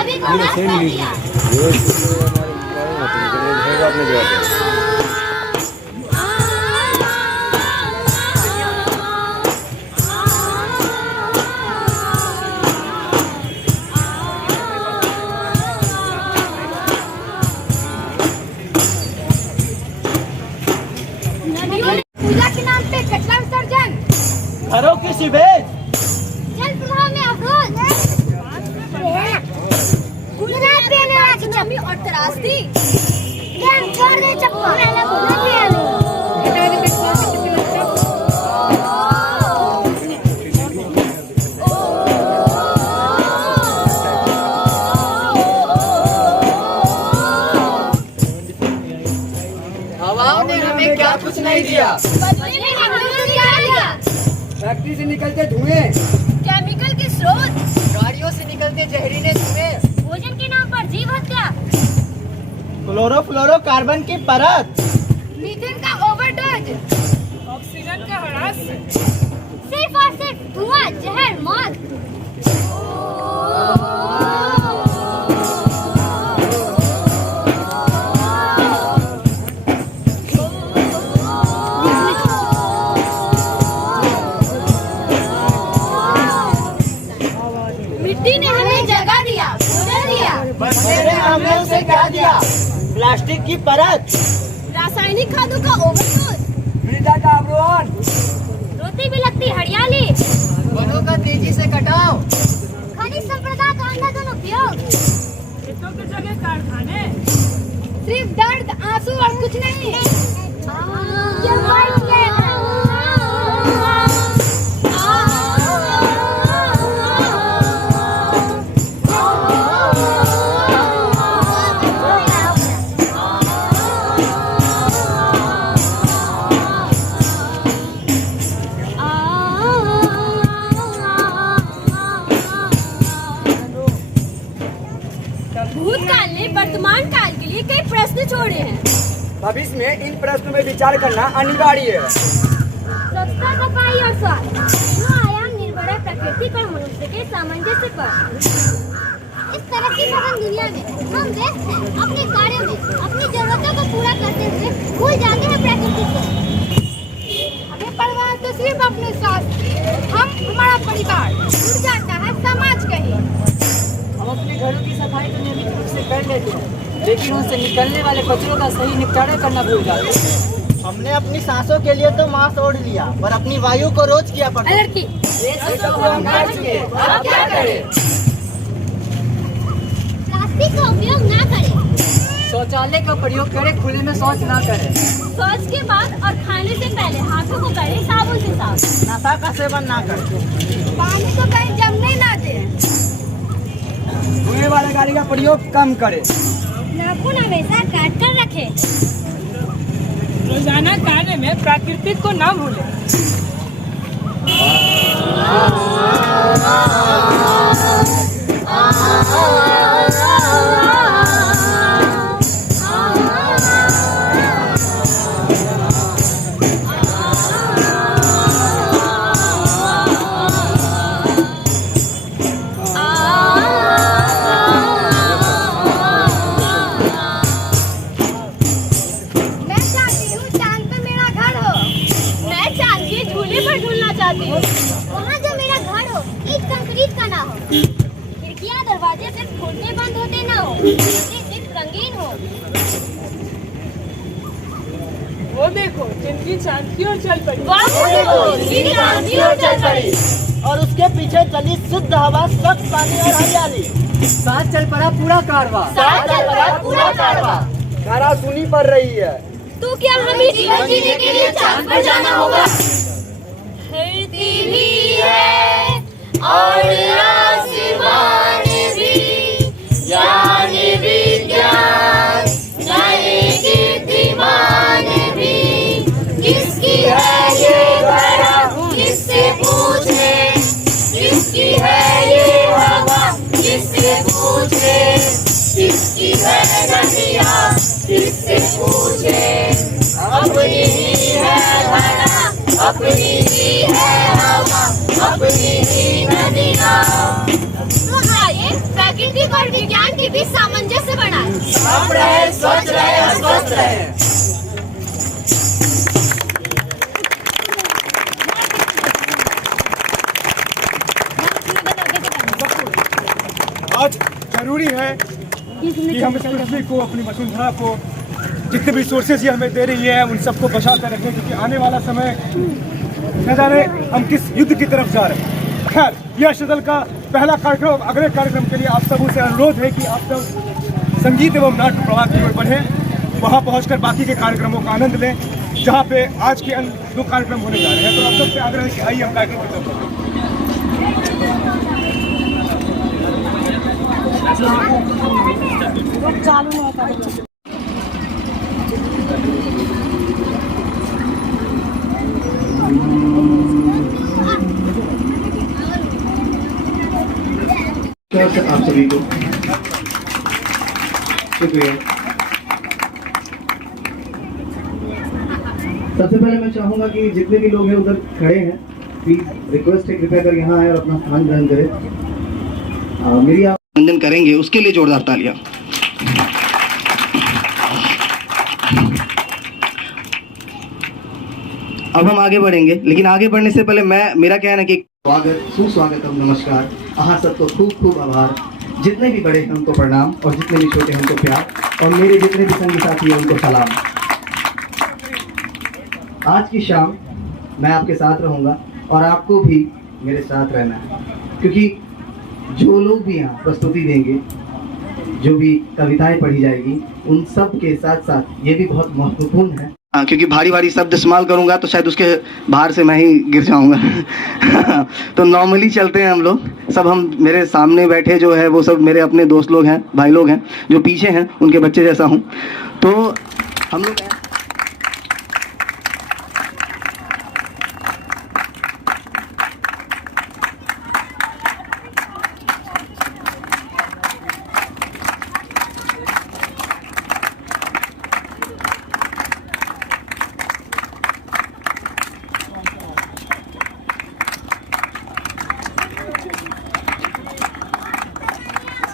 सभी को नष्ट कर दिया। पूजा के नाम पे कचरा विसर्जन, घरों की सीवेज, जल प्रवाह में अवरोध, कूड़े पीने वाली चप्पी और त्रासदी, हम छोड़ दे चप्पू पहले कूड़े पिए हवाओं ने हमें क्या कुछ नहीं दिया। फैक्ट्री से निकलते धुएं, केमिकल के स्रोत, गाड़ियों से निकलते जहरीले धुएं, भोजन के नाम पर जीव हत्या, क्लोरोफ्लोरोकार्बन की परत, मीथेन का ओवरडोज, ऑक्सीजन का ह्रास, सिर्फ और सिर्फ धुआं, जहर, मौत। मिट्टी ने हमें जगह दिया, भोजन दिया, मैंने हमें उसे क्या दिया। प्लास्टिक की परत, रासायनिक खादों का ओवरडोज, मृदा का अवरोहण, रोती बिलखती हरियाली, वनों का तेजी से कटाव, खनिज संपदा का अंधाधुंध उपयोग, खेतों की जगह कारखाने, सिर्फ दर्द, आंसू और कुछ नहीं। भूतकाल ने वर्तमान काल के लिए कई प्रश्न छोड़े हैं। भविष्य में इन प्रश्नों में विचार करना अनिवार्य है। स्वच्छता, सफाई और स्वास्थ्य तीनों आयाम निर्भर है प्रकृति और मनुष्य के सामंजस्य पर। इस तरक्की भवन दुनिया में हम व्यस्त हैं अपने कार्यों में, अपनी जरूरतों को पूरा करते हुए भूल जाते हैं प्रकृति को। हमें परवाह तो सिर्फ अपने स्वास्थ्य, हम हमारा परिवार, छूट जाता है समाज कहीं। हम अपने घरों की सफाई तो नियमित रूप से कर लेते हैं, लेकिन उनसे निकलने वाले कचरों का सही निपटारा करना भूल जाते हैं। हमने अपनी सांसों के लिए तो मास्क ओढ़ लिया, पर अपनी वायु को रोज किया पड़ता है। ये तो हम कर चुके, अब क्या करें? प्लास्टिक का उपयोग ना करें, शौचालय का प्रयोग करें, खुले में शौच ना करें, शौच के बाद और खाने से पहले हाथों को करें साबुन से साफ, नशा का सेवन ना करें, पानी को कहीं जमने ना दें, धुएं वाले गाड़ी का प्रयोग कम करें, नाखून हमेशा काट कर रखें, रोजाना कार्य में प्राकृतिक को न भूलें। वहाँ जो मेरा घर हो, ईंट कंक्रीट का ना हो, खिड़कियाँ दरवाजे सिर्फ खोलने बंद होते ना हो, सिर्फ रंगीन हो। वो देखो जिनकी चांद की ओर चल पड़ी, और उसके पीछे चली शुद्ध हवा, स्वच्छ पानी और हरियाली। साथ चल पड़ा पूरा कारवा, धारा सुनी पड़ रही है। तो क्या हमें जीवन जीने के लिए चांद पर जाना होगा? धरती भी है और आसमान भी, ज्ञान विज्ञान नए कीर्तिमान भी। किसकी है ये धरा, किससे पूछे, किसकी है ये हवा, किससे पूछे। किसकी है नदिया किससे पूछे, अपनी ही है धरा अपनी ही है हवा अपनी ही नदिया। तो आइए प्राकृतिक और विज्ञान के बीच सामंजस्य बढ़ाएं। साफ रहे, स्वच्छ रहे, स्वस्थ रहे। आज जरूरी है कि हम इस पृथ्वी को, अपनी वसुंधरा को, जितने भी सोर्सेज ये हमें दे रही है उन सबको बचा कर रखें, क्योंकि आने वाला समय न जाने हम किस युद्ध की तरफ जा रहे हैं। खैर, यह शटल का पहला कार्यक्रम, अगले कार्यक्रम के लिए आप सबों से अनुरोध है कि आप सब संगीत एवं नाट्य प्रभाग की ओर बढ़ें, वहाँ पहुँचकर बाकी के कार्यक्रमों का आनंद लें, जहाँ पे आज के अन्य 2 कार्यक्रम होने जा रहे हैं। तो आप सबसे आग्रह है कि आइए हम कार्यक्रम की तरफ आप सभी को शुक्रिया। सबसे पहले मैं चाहूंगा कि जितने भी लोग हैं उधर खड़े हैं, प्लीज रिक्वेस्ट है कृपया कर यहाँ आए और अपना स्थान ग्रहण करें। मेरी आप अभिनंदन करेंगे, उसके लिए जोरदार तालियां। अब हम आगे बढ़ेंगे, लेकिन आगे बढ़ने से पहले मेरा कहना है कि स्वागत, सुस्वागतम, नमस्कार, आहा सबको खूब खूब आभार। जितने भी बड़े हैं उनको प्रणाम और जितने भी छोटे हैं उनको प्यार, और मेरे जितने भी संगी साथी हैं उनको सलाम। आज की शाम मैं आपके साथ रहूंगा और आपको भी मेरे साथ रहना है, क्योंकि जो लोग भी यहाँ प्रस्तुति देंगे, जो भी कविताएं पढ़ी जाएगी, उन सब के साथ साथ ये भी बहुत महत्वपूर्ण है, क्योंकि भारी भारी शब्द इस्तेमाल करूंगा तो शायद उसके बाहर से मैं ही गिर जाऊंगा। तो नॉर्मली चलते हैं हम लोग सब। हम मेरे सामने बैठे जो है वो सब मेरे अपने दोस्त लोग हैं, भाई लोग हैं, जो पीछे हैं उनके बच्चे जैसा हूँ। तो हम लोग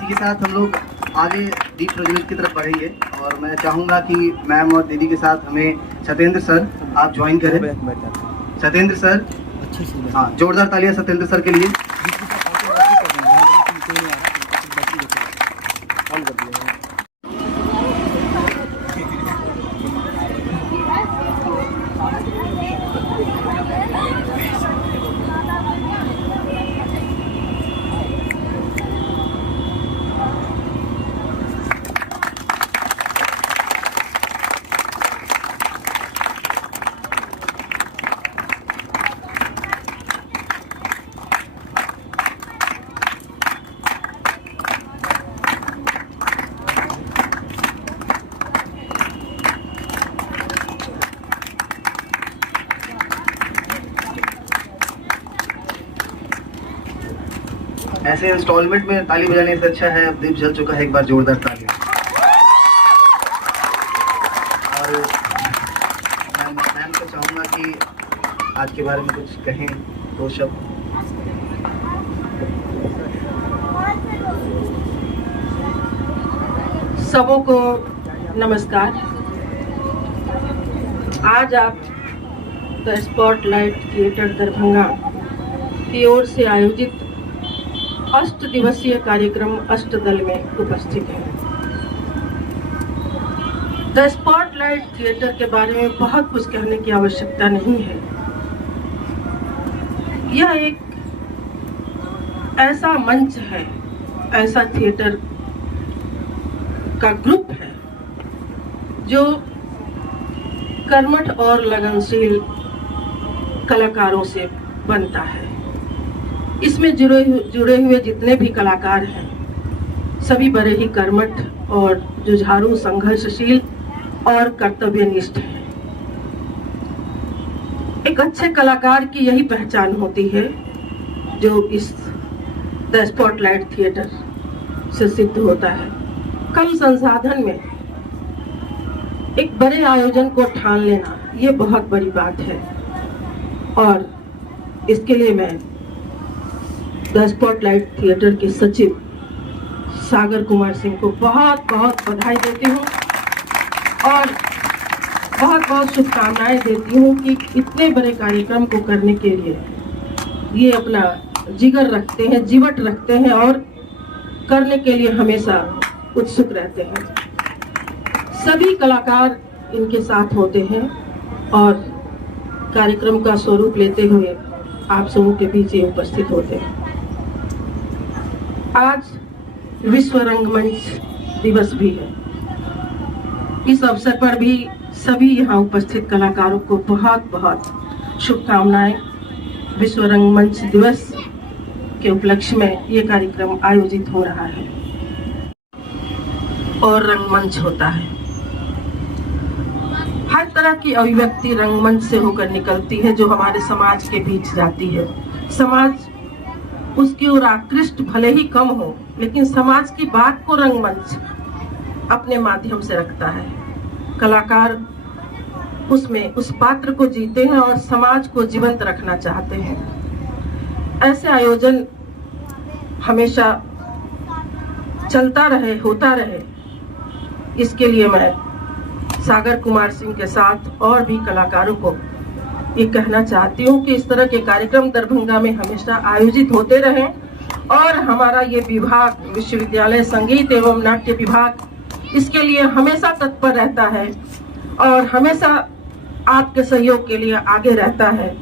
के साथ हम लोग आगे दीप प्रज्वलित की तरफ बढ़ेंगे, और मैं चाहूंगा कि मैम और दीदी के साथ हमें सत्येंद्र सर आप ज्वाइन करें। सत्येंद्र सर, हाँ, जोरदार तालियां सत्येंद्र सर के लिए। ऐसे इंस्टॉलमेंट में ताली बजाने से अच्छा है अब दीप जल चुका है, एक बार जोरदार ताली। और मैम को चाहूंगा कि आज के बारे में कुछ कहें, 2 शब्द। सबों को नमस्कार। आज आप द स्पॉटलाइट थिएटर दरभंगा की ओर से आयोजित 8 दिवसीय कार्यक्रम अष्टदल में उपस्थित हैं। द स्पॉटलाइट थिएटर के बारे में बहुत कुछ कहने की आवश्यकता नहीं है। यह एक ऐसा मंच है, ऐसा थिएटर का ग्रुप है जो कर्मठ और लगनशील कलाकारों से बनता है। इसमें जुड़े हुए जितने भी कलाकार हैं सभी बड़े ही कर्मठ और जुझारू, संघर्षशील और कर्तव्यनिष्ठ हैं। एक अच्छे कलाकार की यही पहचान होती है जो इस द स्पॉटलाइट थिएटर से सिद्ध होता है। कम संसाधन में एक बड़े आयोजन को ठान लेना ये बहुत बड़ी बात है, और इसके लिए मैं द स्पॉटलाइट थिएटर के सचिव सागर कुमार सिंह को बहुत बहुत बधाई देती हूँ और बहुत बहुत शुभकामनाएं देती हूँ कि इतने बड़े कार्यक्रम को करने के लिए ये अपना जिगर रखते हैं, जीवट रखते हैं और करने के लिए हमेशा उत्सुक रहते हैं। सभी कलाकार इनके साथ होते हैं और कार्यक्रम का स्वरूप लेते हुए आप सबों के बीच ये उपस्थित होते हैं। आज विश्व रंगमंच दिवस भी है। इस अवसर पर भी सभी यहाँ उपस्थित कलाकारों को बहुत बहुत शुभकामनाएं। विश्व रंगमंच दिवस के उपलक्ष्य में ये कार्यक्रम आयोजित हो रहा है और रंगमंच होता है। हर तरह की अभिव्यक्ति रंगमंच से होकर निकलती है जो हमारे समाज के बीच जाती है। समाज उसकी ओर आकृष्ट भले ही कम हो, लेकिन समाज की बात को रंगमंच अपने माध्यम से रखता है। कलाकार उसमें उस पात्र को जीते हैं और समाज को जीवंत रखना चाहते हैं। ऐसे आयोजन हमेशा चलता रहे, होता रहे, इसके लिए मैं सागर कुमार सिंह के साथ और भी कलाकारों को ये कहना चाहती हूँ कि इस तरह के कार्यक्रम दरभंगा में हमेशा आयोजित होते रहें और हमारा ये विभाग, विश्वविद्यालय संगीत एवं नाट्य विभाग, इसके लिए हमेशा तत्पर रहता है और हमेशा आपके सहयोग के लिए आगे रहता है।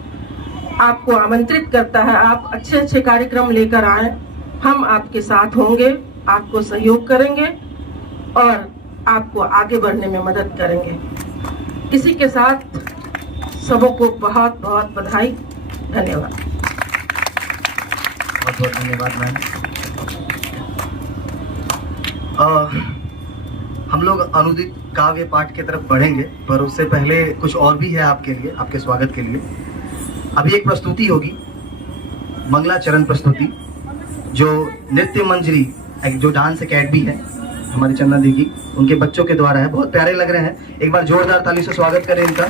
आपको आमंत्रित करता है, आप अच्छे अच्छे कार्यक्रम लेकर आए, हम आपके साथ होंगे, आपको सहयोग करेंगे और आपको आगे बढ़ने में मदद करेंगे। इसी के साथ सबों को बहुत बहुत बधाई। धन्यवाद। बहुत बहुत धन्यवाद मैम। हम लोग अनुदित काव्य पाठ की तरफ बढ़ेंगे, पर उससे पहले कुछ और भी है आपके लिए, आपके स्वागत के लिए। अभी एक प्रस्तुति होगी, मंगलाचरण प्रस्तुति, जो नृत्य मंजरी, जो डांस अकेडमी है हमारी चंदन दी की, उनके बच्चों के द्वारा है। बहुत प्यारे लग रहे हैं, एक बार जोरदार ताली से स्वागत करें इनका।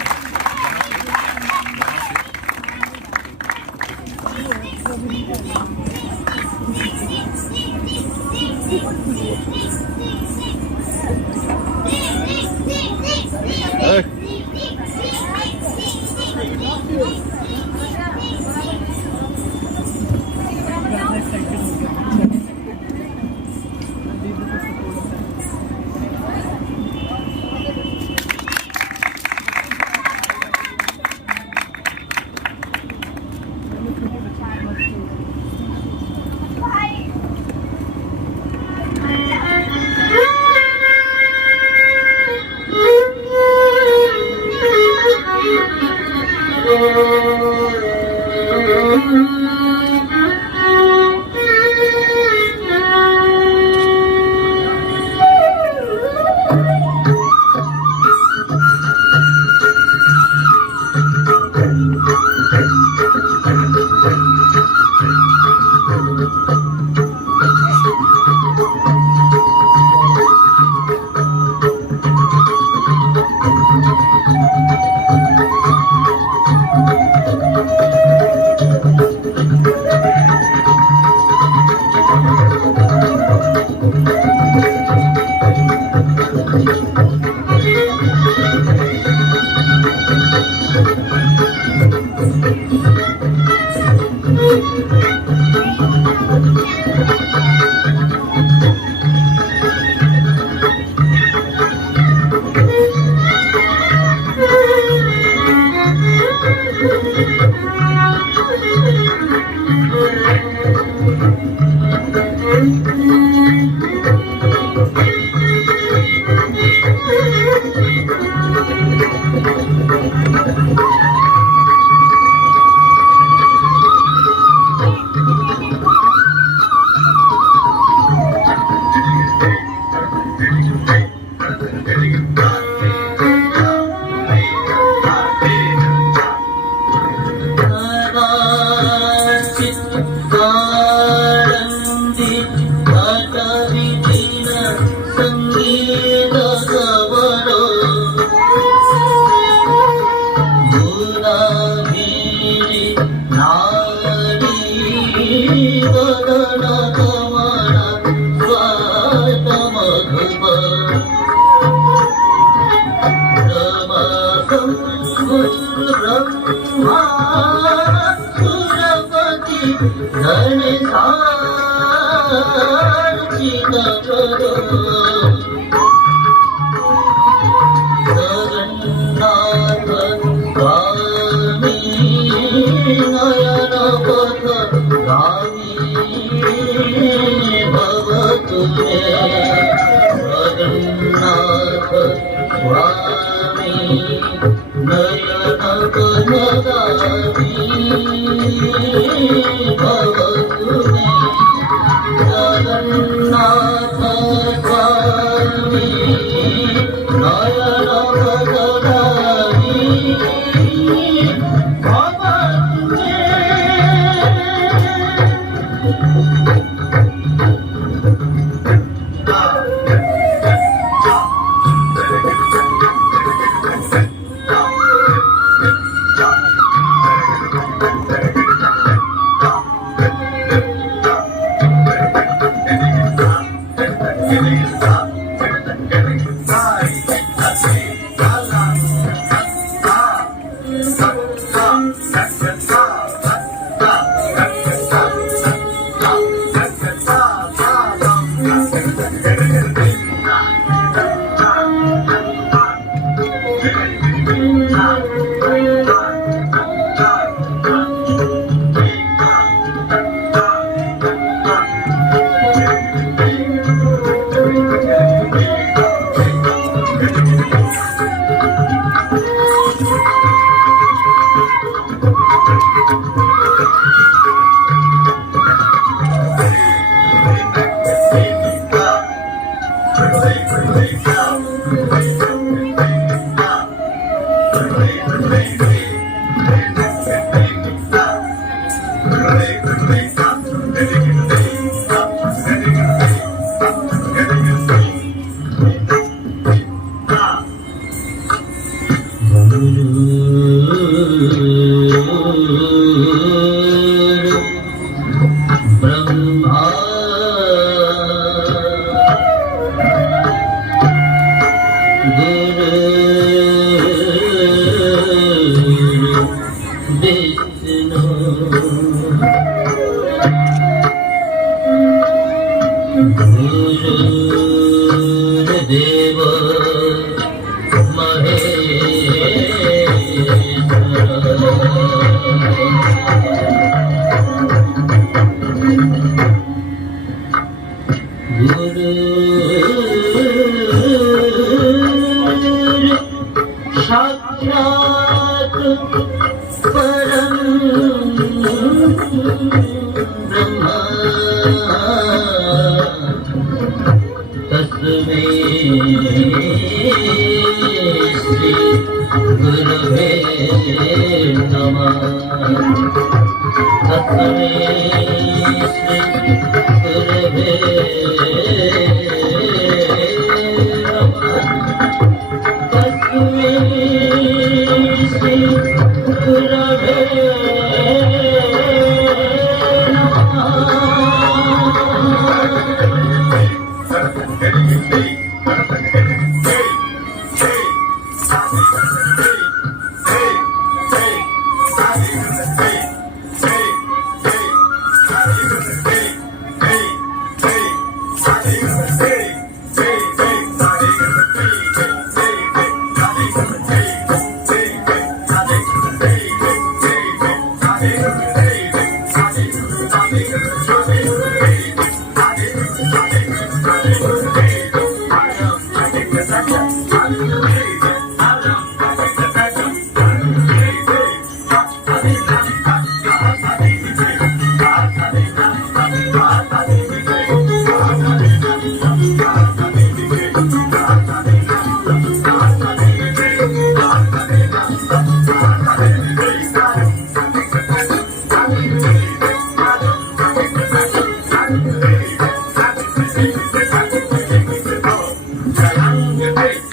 Hey!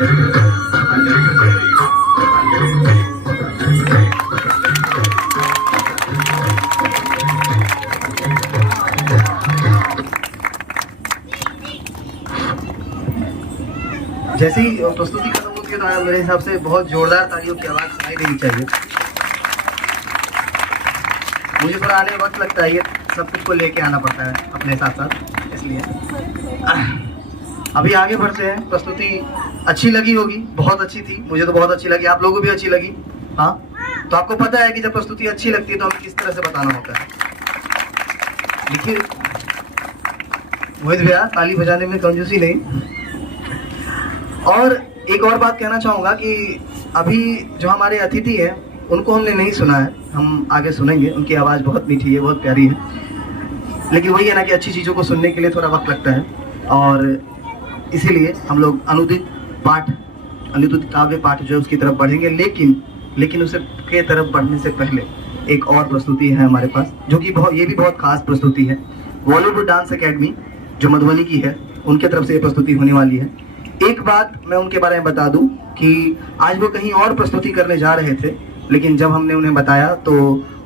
जैसे ही प्रस्तुति खत्म होती है तो मेरे हिसाब से बहुत जोरदार तालियों की आवाज सुनाई देनी चाहिए। मुझे थोड़ा आने में वक्त लगता है, ये सब कुछ को लेके आना पड़ता है अपने साथ साथ, इसलिए अभी आगे बढ़ते हैं। प्रस्तुति अच्छी लगी होगी, बहुत अच्छी थी, मुझे तो बहुत अच्छी लगी, आप लोगों को भी अच्छी लगी। हाँ, तो आपको पता है कि जब प्रस्तुति अच्छी लगती है तो हमें किस तरह से बताना होता है। देखिए मोहित भैया, ताली बजाने में कंजूसी नहीं। और एक और बात कहना चाहूँगा कि अभी जो हमारे अतिथि हैं उनको हमने नहीं सुना है, हम आगे सुनेंगे। उनकी आवाज़ बहुत मीठी है, बहुत प्यारी है, लेकिन वही है ना कि अच्छी चीज़ों को सुनने के लिए थोड़ा वक्त लगता है, और इसीलिए हम लोग अनुदित काव्य पाठ जो है उसकी तरफ बढ़ेंगे। लेकिन उसे के तरफ बढ़ने से पहले एक और प्रस्तुति है हमारे पास, जो कि ये भी बहुत खास प्रस्तुति है। बॉलीवुड डांस एकेडमी जो मधुबनी की है, उनके तरफ से ये प्रस्तुति होने वाली है। एक बात मैं उनके बारे में बता दूं कि आज वो कहीं और प्रस्तुति करने जा रहे थे, लेकिन जब हमने उन्हें बताया तो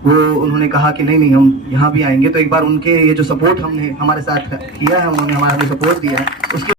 उन्होंने कहा कि नहीं हम यहाँ भी आएंगे। तो एक बार उनके ये जो सपोर्ट हमने हमारे साथ किया है, उन्होंने हमारा सपोर्ट दिया है, उसके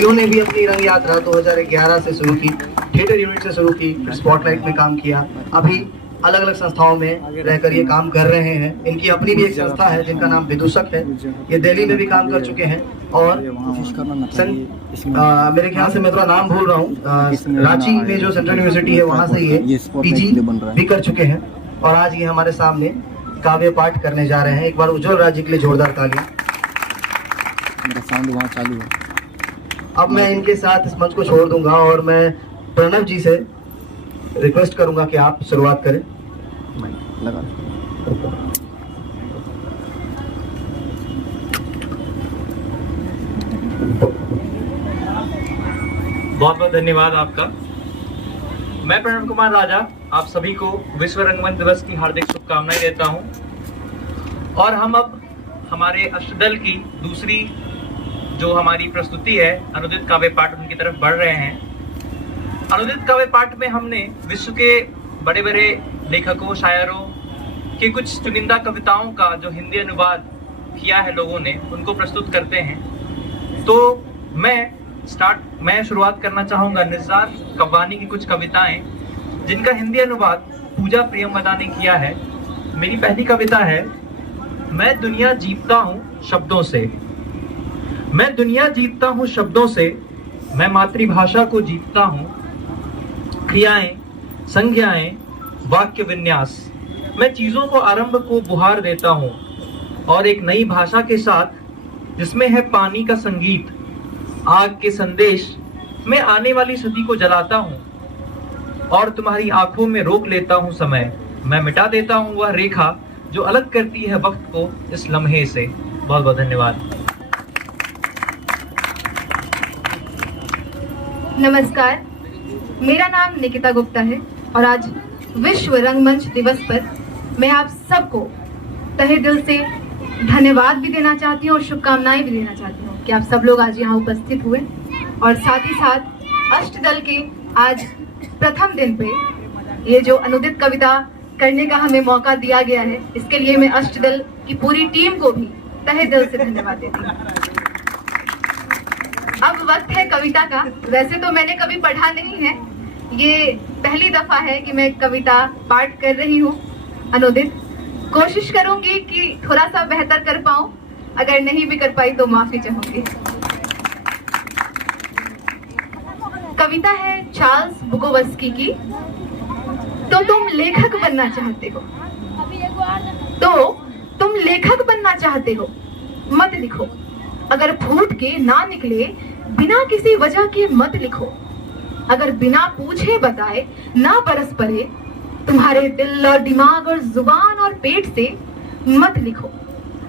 इन्होंने भी अपनी रंग यात्रा 2011 से शुरू की, थिएटर यूनिट से शुरू की, फिर स्पॉटलाइट में काम किया, अभी अलग अलग संस्थाओं में रहकर ये काम कर रहे हैं। इनकी अपनी भी एक संस्था है जिनका नाम विदूषक है, ये दिल्ली में भी काम कर चुके हैं और मेरे ख्याल से मैं थोड़ा नाम भूल रहा हूँ, रांची में जो सेंट्रल यूनिवर्सिटी है वहाँ से ये पीजी भी कर चुके हैं और आज ये हमारे सामने काव्य पाठ करने जा रहे हैं। एक बार उज्जवल राज्य के लिए जोरदार ताली। मेरा साउंड वहाँ चालू है। अब मैं इनके साथ इस मंच को छोड़ दूंगा और मैं प्रणव जी से रिक्वेस्ट करूंगा कि आप शुरुआत करें। लगा बहुत बहुत धन्यवाद आपका। मैं प्रणव कुमार राजा आप सभी को विश्व रंगमंच दिवस की हार्दिक शुभकामनाएं देता हूं और हम अब हमारे अष्टदल की दूसरी जो हमारी प्रस्तुति है अनुदित काव्य पाठ उनकी तरफ बढ़ रहे हैं। अनुदित काव्य पाठ में हमने विश्व के बड़े बड़े लेखकों शायरों के कुछ चुनिंदा कविताओं का जो हिंदी अनुवाद किया है लोगों ने, उनको प्रस्तुत करते हैं। तो मैं शुरुआत करना चाहूंगा निज़ार कव्वानी की कुछ कविताएं जिनका हिंदी अनुवाद पूजा प्रियमवदा ने किया है। मेरी पहली कविता है, मैं दुनिया जीतता हूँ शब्दों से। मैं दुनिया जीतता हूँ शब्दों से, मैं मातृभाषा को जीतता हूँ। क्रियाएं, संज्ञाएं, वाक्य विन्यास, मैं चीजों को आरंभ को बुहार देता हूँ और एक नई भाषा के साथ जिसमें है पानी का संगीत, आग के संदेश, मैं आने वाली सदी को जलाता हूँ और तुम्हारी आंखों में रोक लेता हूँ समय। मैं मिटा देता हूँ वह रेखा जो अलग करती है वक्त को इस लम्हे से। बहुत बहुत धन्यवाद। नमस्कार, मेरा नाम निकिता गुप्ता है और आज विश्व रंगमंच दिवस पर मैं आप सबको तहे दिल से धन्यवाद भी देना चाहती हूँ और शुभकामनाएं भी देना चाहती हूँ कि आप सब लोग आज यहाँ उपस्थित हुए और साथ ही साथ अष्टदल के आज प्रथम दिन पे ये जो अनुदित कविता करने का हमें मौका दिया गया है, इसके लिए मैं अष्टदल की पूरी टीम को भी तहे दिल से धन्यवाद देती हूँ। अब वक्त है कविता का। वैसे तो मैंने कभी पढ़ा नहीं है, ये पहली दफा है कि मैं कविता पाठ कर रही हूँ अनुदित। कोशिश करूंगी कि थोड़ा सा बेहतर कर पाऊं, अगर नहीं भी कर पाई तो माफी चाहूंगी। कविता है चार्ल्स बुकोवस्की की, तो तुम लेखक बनना चाहते हो, मत लिखो। अगर फूट के ना निकले बिना किसी वजह के मत लिखो। अगर बिना पूछे बताए ना बरस पड़े तुम्हारे दिल और दिमाग और जुबान और पेट से मत लिखो।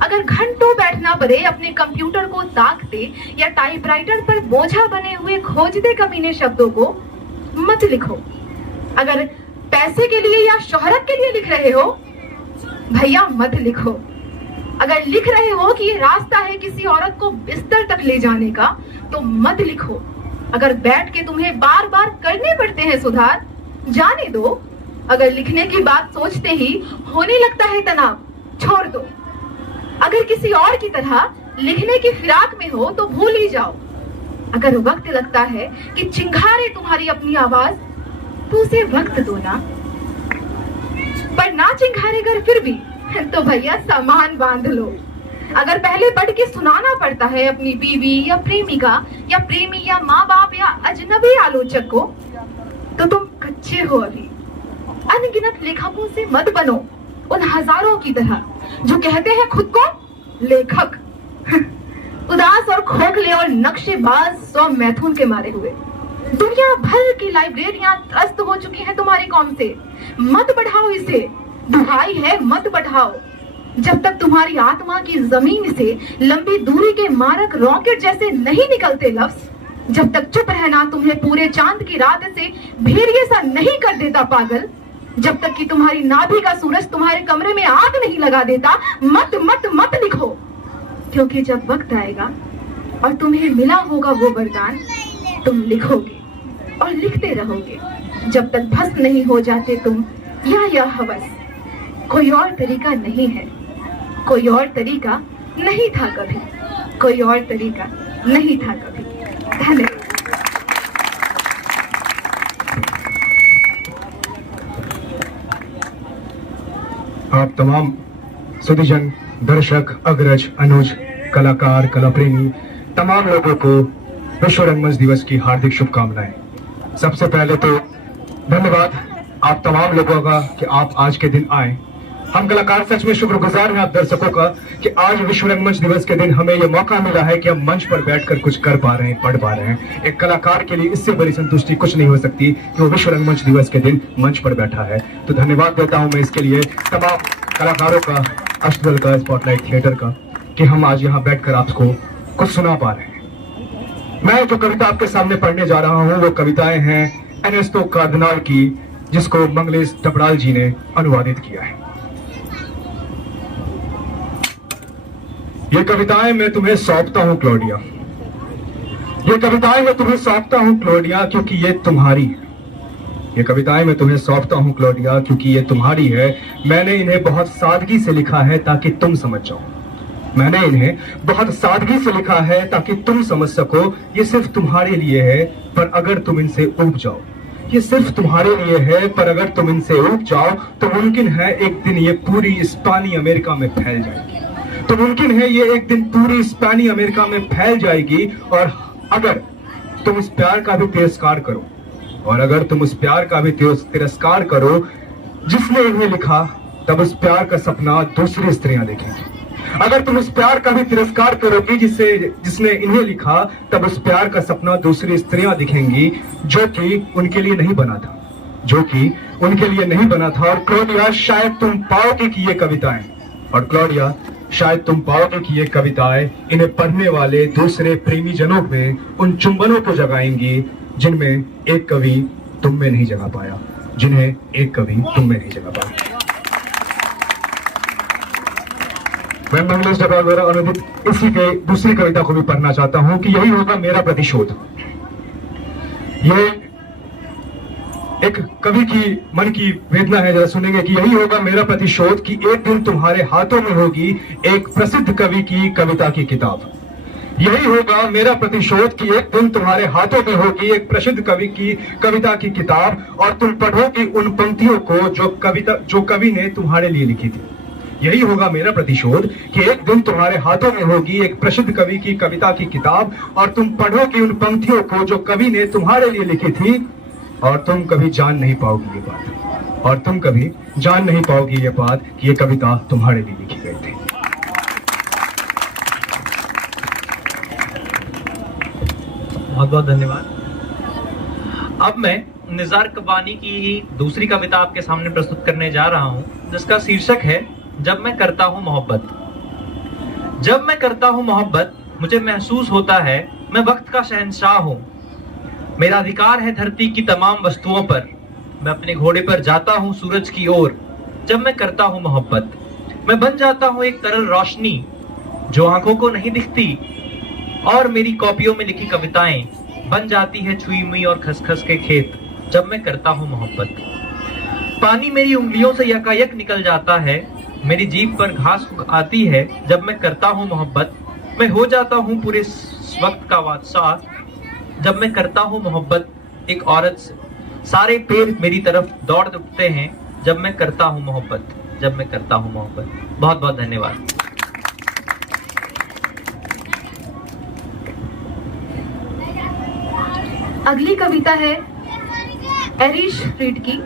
अगर घंटों बैठना पड़े अपने कंप्यूटर को ताकते या टाइपराइटर पर बोझा बने हुए खोजते कमीने शब्दों को मत लिखो। अगर पैसे के लिए या शोहरत के लिए लिख रहे हो भैया मत लिखो। अगर लिख रहे हो कि ये रास्ता है किसी औरत को बिस्तर तक ले जाने का तो मत लिखो। अगर बैठ के तुम्हें बार बार करने पड़ते हैं सुधार, जाने दो। अगर लिखने की बात सोचते ही होने लगता है तनाव, छोड़ दो। अगर किसी और की तरह लिखने की फिराक में हो तो भूल ही जाओ। अगर वक्त लगता है कि चिंगारे तुम्हारी अपनी आवाज तो उसे वक्त दो ना, पर ना चिंगारे कर फिर भी तो भैया सामान बांध लो। अगर पहले पढ़ के सुनाना पड़ता है अपनी बीवी या प्रेमिका या प्रेमी या माँ बाप या अजनबी आलोचक को तो तुम कच्चे हो अभी। अनगिनत लेखकों से मत बनो उन हजारों की तरह जो कहते हैं खुद को लेखक। उदास और खोखले और नक्शेबाज सौ मैथुन के मारे हुए। दुनिया भर की लाइब्रेरियां त्रस्त हो चुकी हैं तुम्हारी कौम से। मत बढ़ाओ इसे, दुहाई है मत बढ़ाओ। जब तक तुम्हारी आत्मा की जमीन से लंबी दूरी के मारक रॉकेट जैसे नहीं निकलते लफ्ज, जब तक चुप रहना तुम्हें पूरे चांद की रात से भेड़िए सा नहीं कर देता पागल, जब तक कि तुम्हारी नाभि का सूरज तुम्हारे कमरे में आग नहीं लगा देता, मत मत मत लिखो। क्योंकि जब वक्त आएगा और तुम्हें मिला होगा वो वरदान, तुम लिखोगे और लिखते रहोगे जब तक भस्म नहीं हो जाते तुम या हवस। कोई और तरीका नहीं है, कोई और तरीका नहीं था कभी, कोई और तरीका नहीं था कभी। धन्यवाद। आप तमाम सुधीजन, दर्शक, अग्रज, अनुज, कलाकार, कलाप्रेमी, तमाम लोगों को विश्व रंगमंच दिवस की हार्दिक शुभकामनाएं। सबसे पहले तो धन्यवाद आप तमाम लोगों का कि आप आज के दिन आए। हम कलाकार सच में शुक्रगुजार हैं आप दर्शकों का कि आज विश्व रंगमंच दिवस के दिन हमें यह मौका मिला है कि हम मंच पर बैठकर कुछ कर पा रहे हैं, पढ़ पा रहे हैं। एक कलाकार के लिए इससे बड़ी संतुष्टि कुछ नहीं हो सकती कि वो विश्व रंगमंच दिवस के दिन मंच पर बैठा है। तो धन्यवाद देता हूं मैं इसके लिए तमाम कलाकारों का, अष्टदल का, स्पॉटलाइट थिएटर का, कि हम आज यहाँ बैठकर आपको कुछ सुना पा रहे हैं। मैं जो कविता आपके सामने पढ़ने जा रहा हूँ वो कविताएं हैं एर्नेस्टो कार्डिनाल की, जिसको मंगलेश डबराल जी ने अनुवादित किया है। ये कविताएं मैं तुम्हें सौंपता हूं क्लोडिया, ये कविताएं मैं तुम्हें सौंपता हूं क्लोडिया, क्योंकि ये तुम्हारी है। ये कविताएं मैं तुम्हें सौंपता हूं क्लोडिया, क्योंकि ये तुम्हारी है। मैंने इन्हें बहुत सादगी से लिखा है ताकि तुम समझ जाओ। मैंने इन्हें बहुत सादगी से लिखा है ताकि तुम समझ सको। ये सिर्फ तुम्हारे लिए है, पर अगर तुम इनसे ऊब जाओ। ये सिर्फ तुम्हारे लिए है, पर अगर तुम इनसे ऊब जाओ तो मुमकिन है एक दिन ये पूरी स्पेनी अमेरिका में फैल जाएगी। तो मुमकिन है ये एक दिन पूरी स्पेनी अमेरिका में फैल जाएगी। और अगर तुम इस प्यार का भी तिरस्कार करो, और अगर तुम उस प्यार का भी तिरस्कार करो जिसने इन्हें लिखा, तब उस प्यार का सपना दूसरी स्त्रियां देखेंगी। अगर तुम उस प्यार का भी तिरस्कार करोगी जिसने इन्हें लिखा, तब उस प्यार का सपना दूसरी स्त्रियां दिखेंगी जो कि उनके लिए नहीं बना था, जो कि उनके लिए नहीं बना था। और क्लोडिया शायद तुम पाओगे कि ये कविताएं, और क्लोडिया शायद तुम पाओगे कि ये कविताएं इन्हें पढ़ने वाले दूसरे प्रेमी जनों में उन चुंबनों को जगाएंगी जिनमें एक कवि तुम में नहीं जगा पाया, जिन्हें एक कवि तुम में नहीं जगा पाया। मैं मंगलेश डबराल द्वारा अनुदित इसी के दूसरी कविता को भी पढ़ना चाहता हूं कि यही होगा मेरा प्रतिशोध। ये एक कवि की मन की वेदना है, जरा सुनेंगे कि यही होगा मेरा प्रतिशोध कि एक दिन तुम्हारे हाथों में होगी एक प्रसिद्ध कवि की कविता की किताब। यही होगा मेरा प्रतिशोध कि एक दिन तुम्हारे हाथों में होगी एक प्रसिद्ध कवि की कविता की किताब, और तुम पढ़ोगी उन पंक्तियों को जो कवि ने तुम्हारे लिए लिखी थी। यही होगा मेरा प्रतिशोध कि एक दिन तुम्हारे हाथों में होगी एक प्रसिद्ध कवि की कविता की किताब, और तुम पढ़ोगी उन पंक्तियों को जो कवि ने तुम्हारे लिए लिखी थी, और तुम कभी जान नहीं पाओगी ये बात, और तुम कभी जान नहीं पाओगी ये बात कि ये कविता तुम्हारे लिए लिखी गई थी। बहुत बहुत धन्यवाद। अब मैं निज़ार कबानी की दूसरी कविता आपके सामने प्रस्तुत करने जा रहा हूं, जिसका शीर्षक है जब मैं करता हूं मोहब्बत। जब मैं करता हूं मोहब्बत मुझे महसूस होता है मैं वक्त का शहंशाह हूं। मेरा अधिकार है धरती की तमाम वस्तुओं पर। मैं अपने घोड़े पर जाता हूं सूरज की ओर। जब मैं करता हूं मोहब्बत मैं बन जाता हूं एक तरल रोशनी जो आंखों को नहीं दिखती, और मेरी कॉपियों में लिखी कविताएं बन जाती है छुई मुई और खसखस के खेत। जब मैं करता हूं मोहब्बत पानी मेरी उंगलियों से यकायक निकल जाता है, मेरी जीभ पर घास आती है। जब मैं करता हूं मोहब्बत मैं हो जाता हूं पूरे वक्त का बादशाह। जब मैं करता हूं मोहब्बत एक औरत से सारे पेड़ मेरी तरफ दौड़ उठते हैं। जब मैं करता हूं मोहब्बत, जब मैं करता हूं मोहब्बत। बहुत बहुत धन्यवाद। अगली कविता है एरिश फ्रीड की,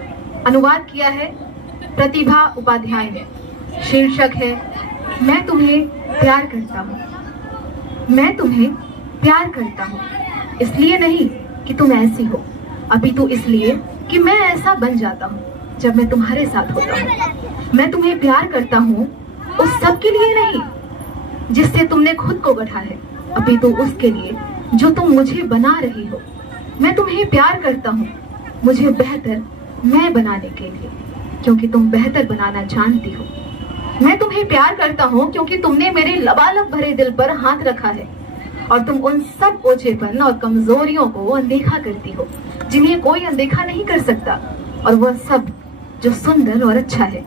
अनुवाद किया है प्रतिभा उपाध्याय ने। शीर्षक है मैं तुम्हें प्यार करता हूँ। मैं तुम्हें प्यार करता हूँ इसलिए नहीं कि तुम ऐसी हो, अपितु इसलिए कि मैं ऐसा बन जाता हूँ जब मैं तुम्हारे साथ होता हूँ। मैं तुम्हें प्यार करता हूँ उस सब के लिए नहीं जिससे तुमने खुद को गढ़ा है, अपितु उसके लिए जो तुम मुझे बना रही हो। मैं तुम्हें प्यार करता हूँ मुझे बेहतर मैं बनाने के लिए, क्योंकि तुम बेहतर बनाना जानती हो। मैं तुम्हें प्यार करता हूँ क्योंकि तुमने मेरे लबालब भरे दिल पर हाथ रखा है, और तुम उन सब ओछेपन और कमजोरियों को अनदेखा करती हो जिन्हें कोई अनदेखा नहीं कर सकता, और वह सब जो सुंदर और अच्छा है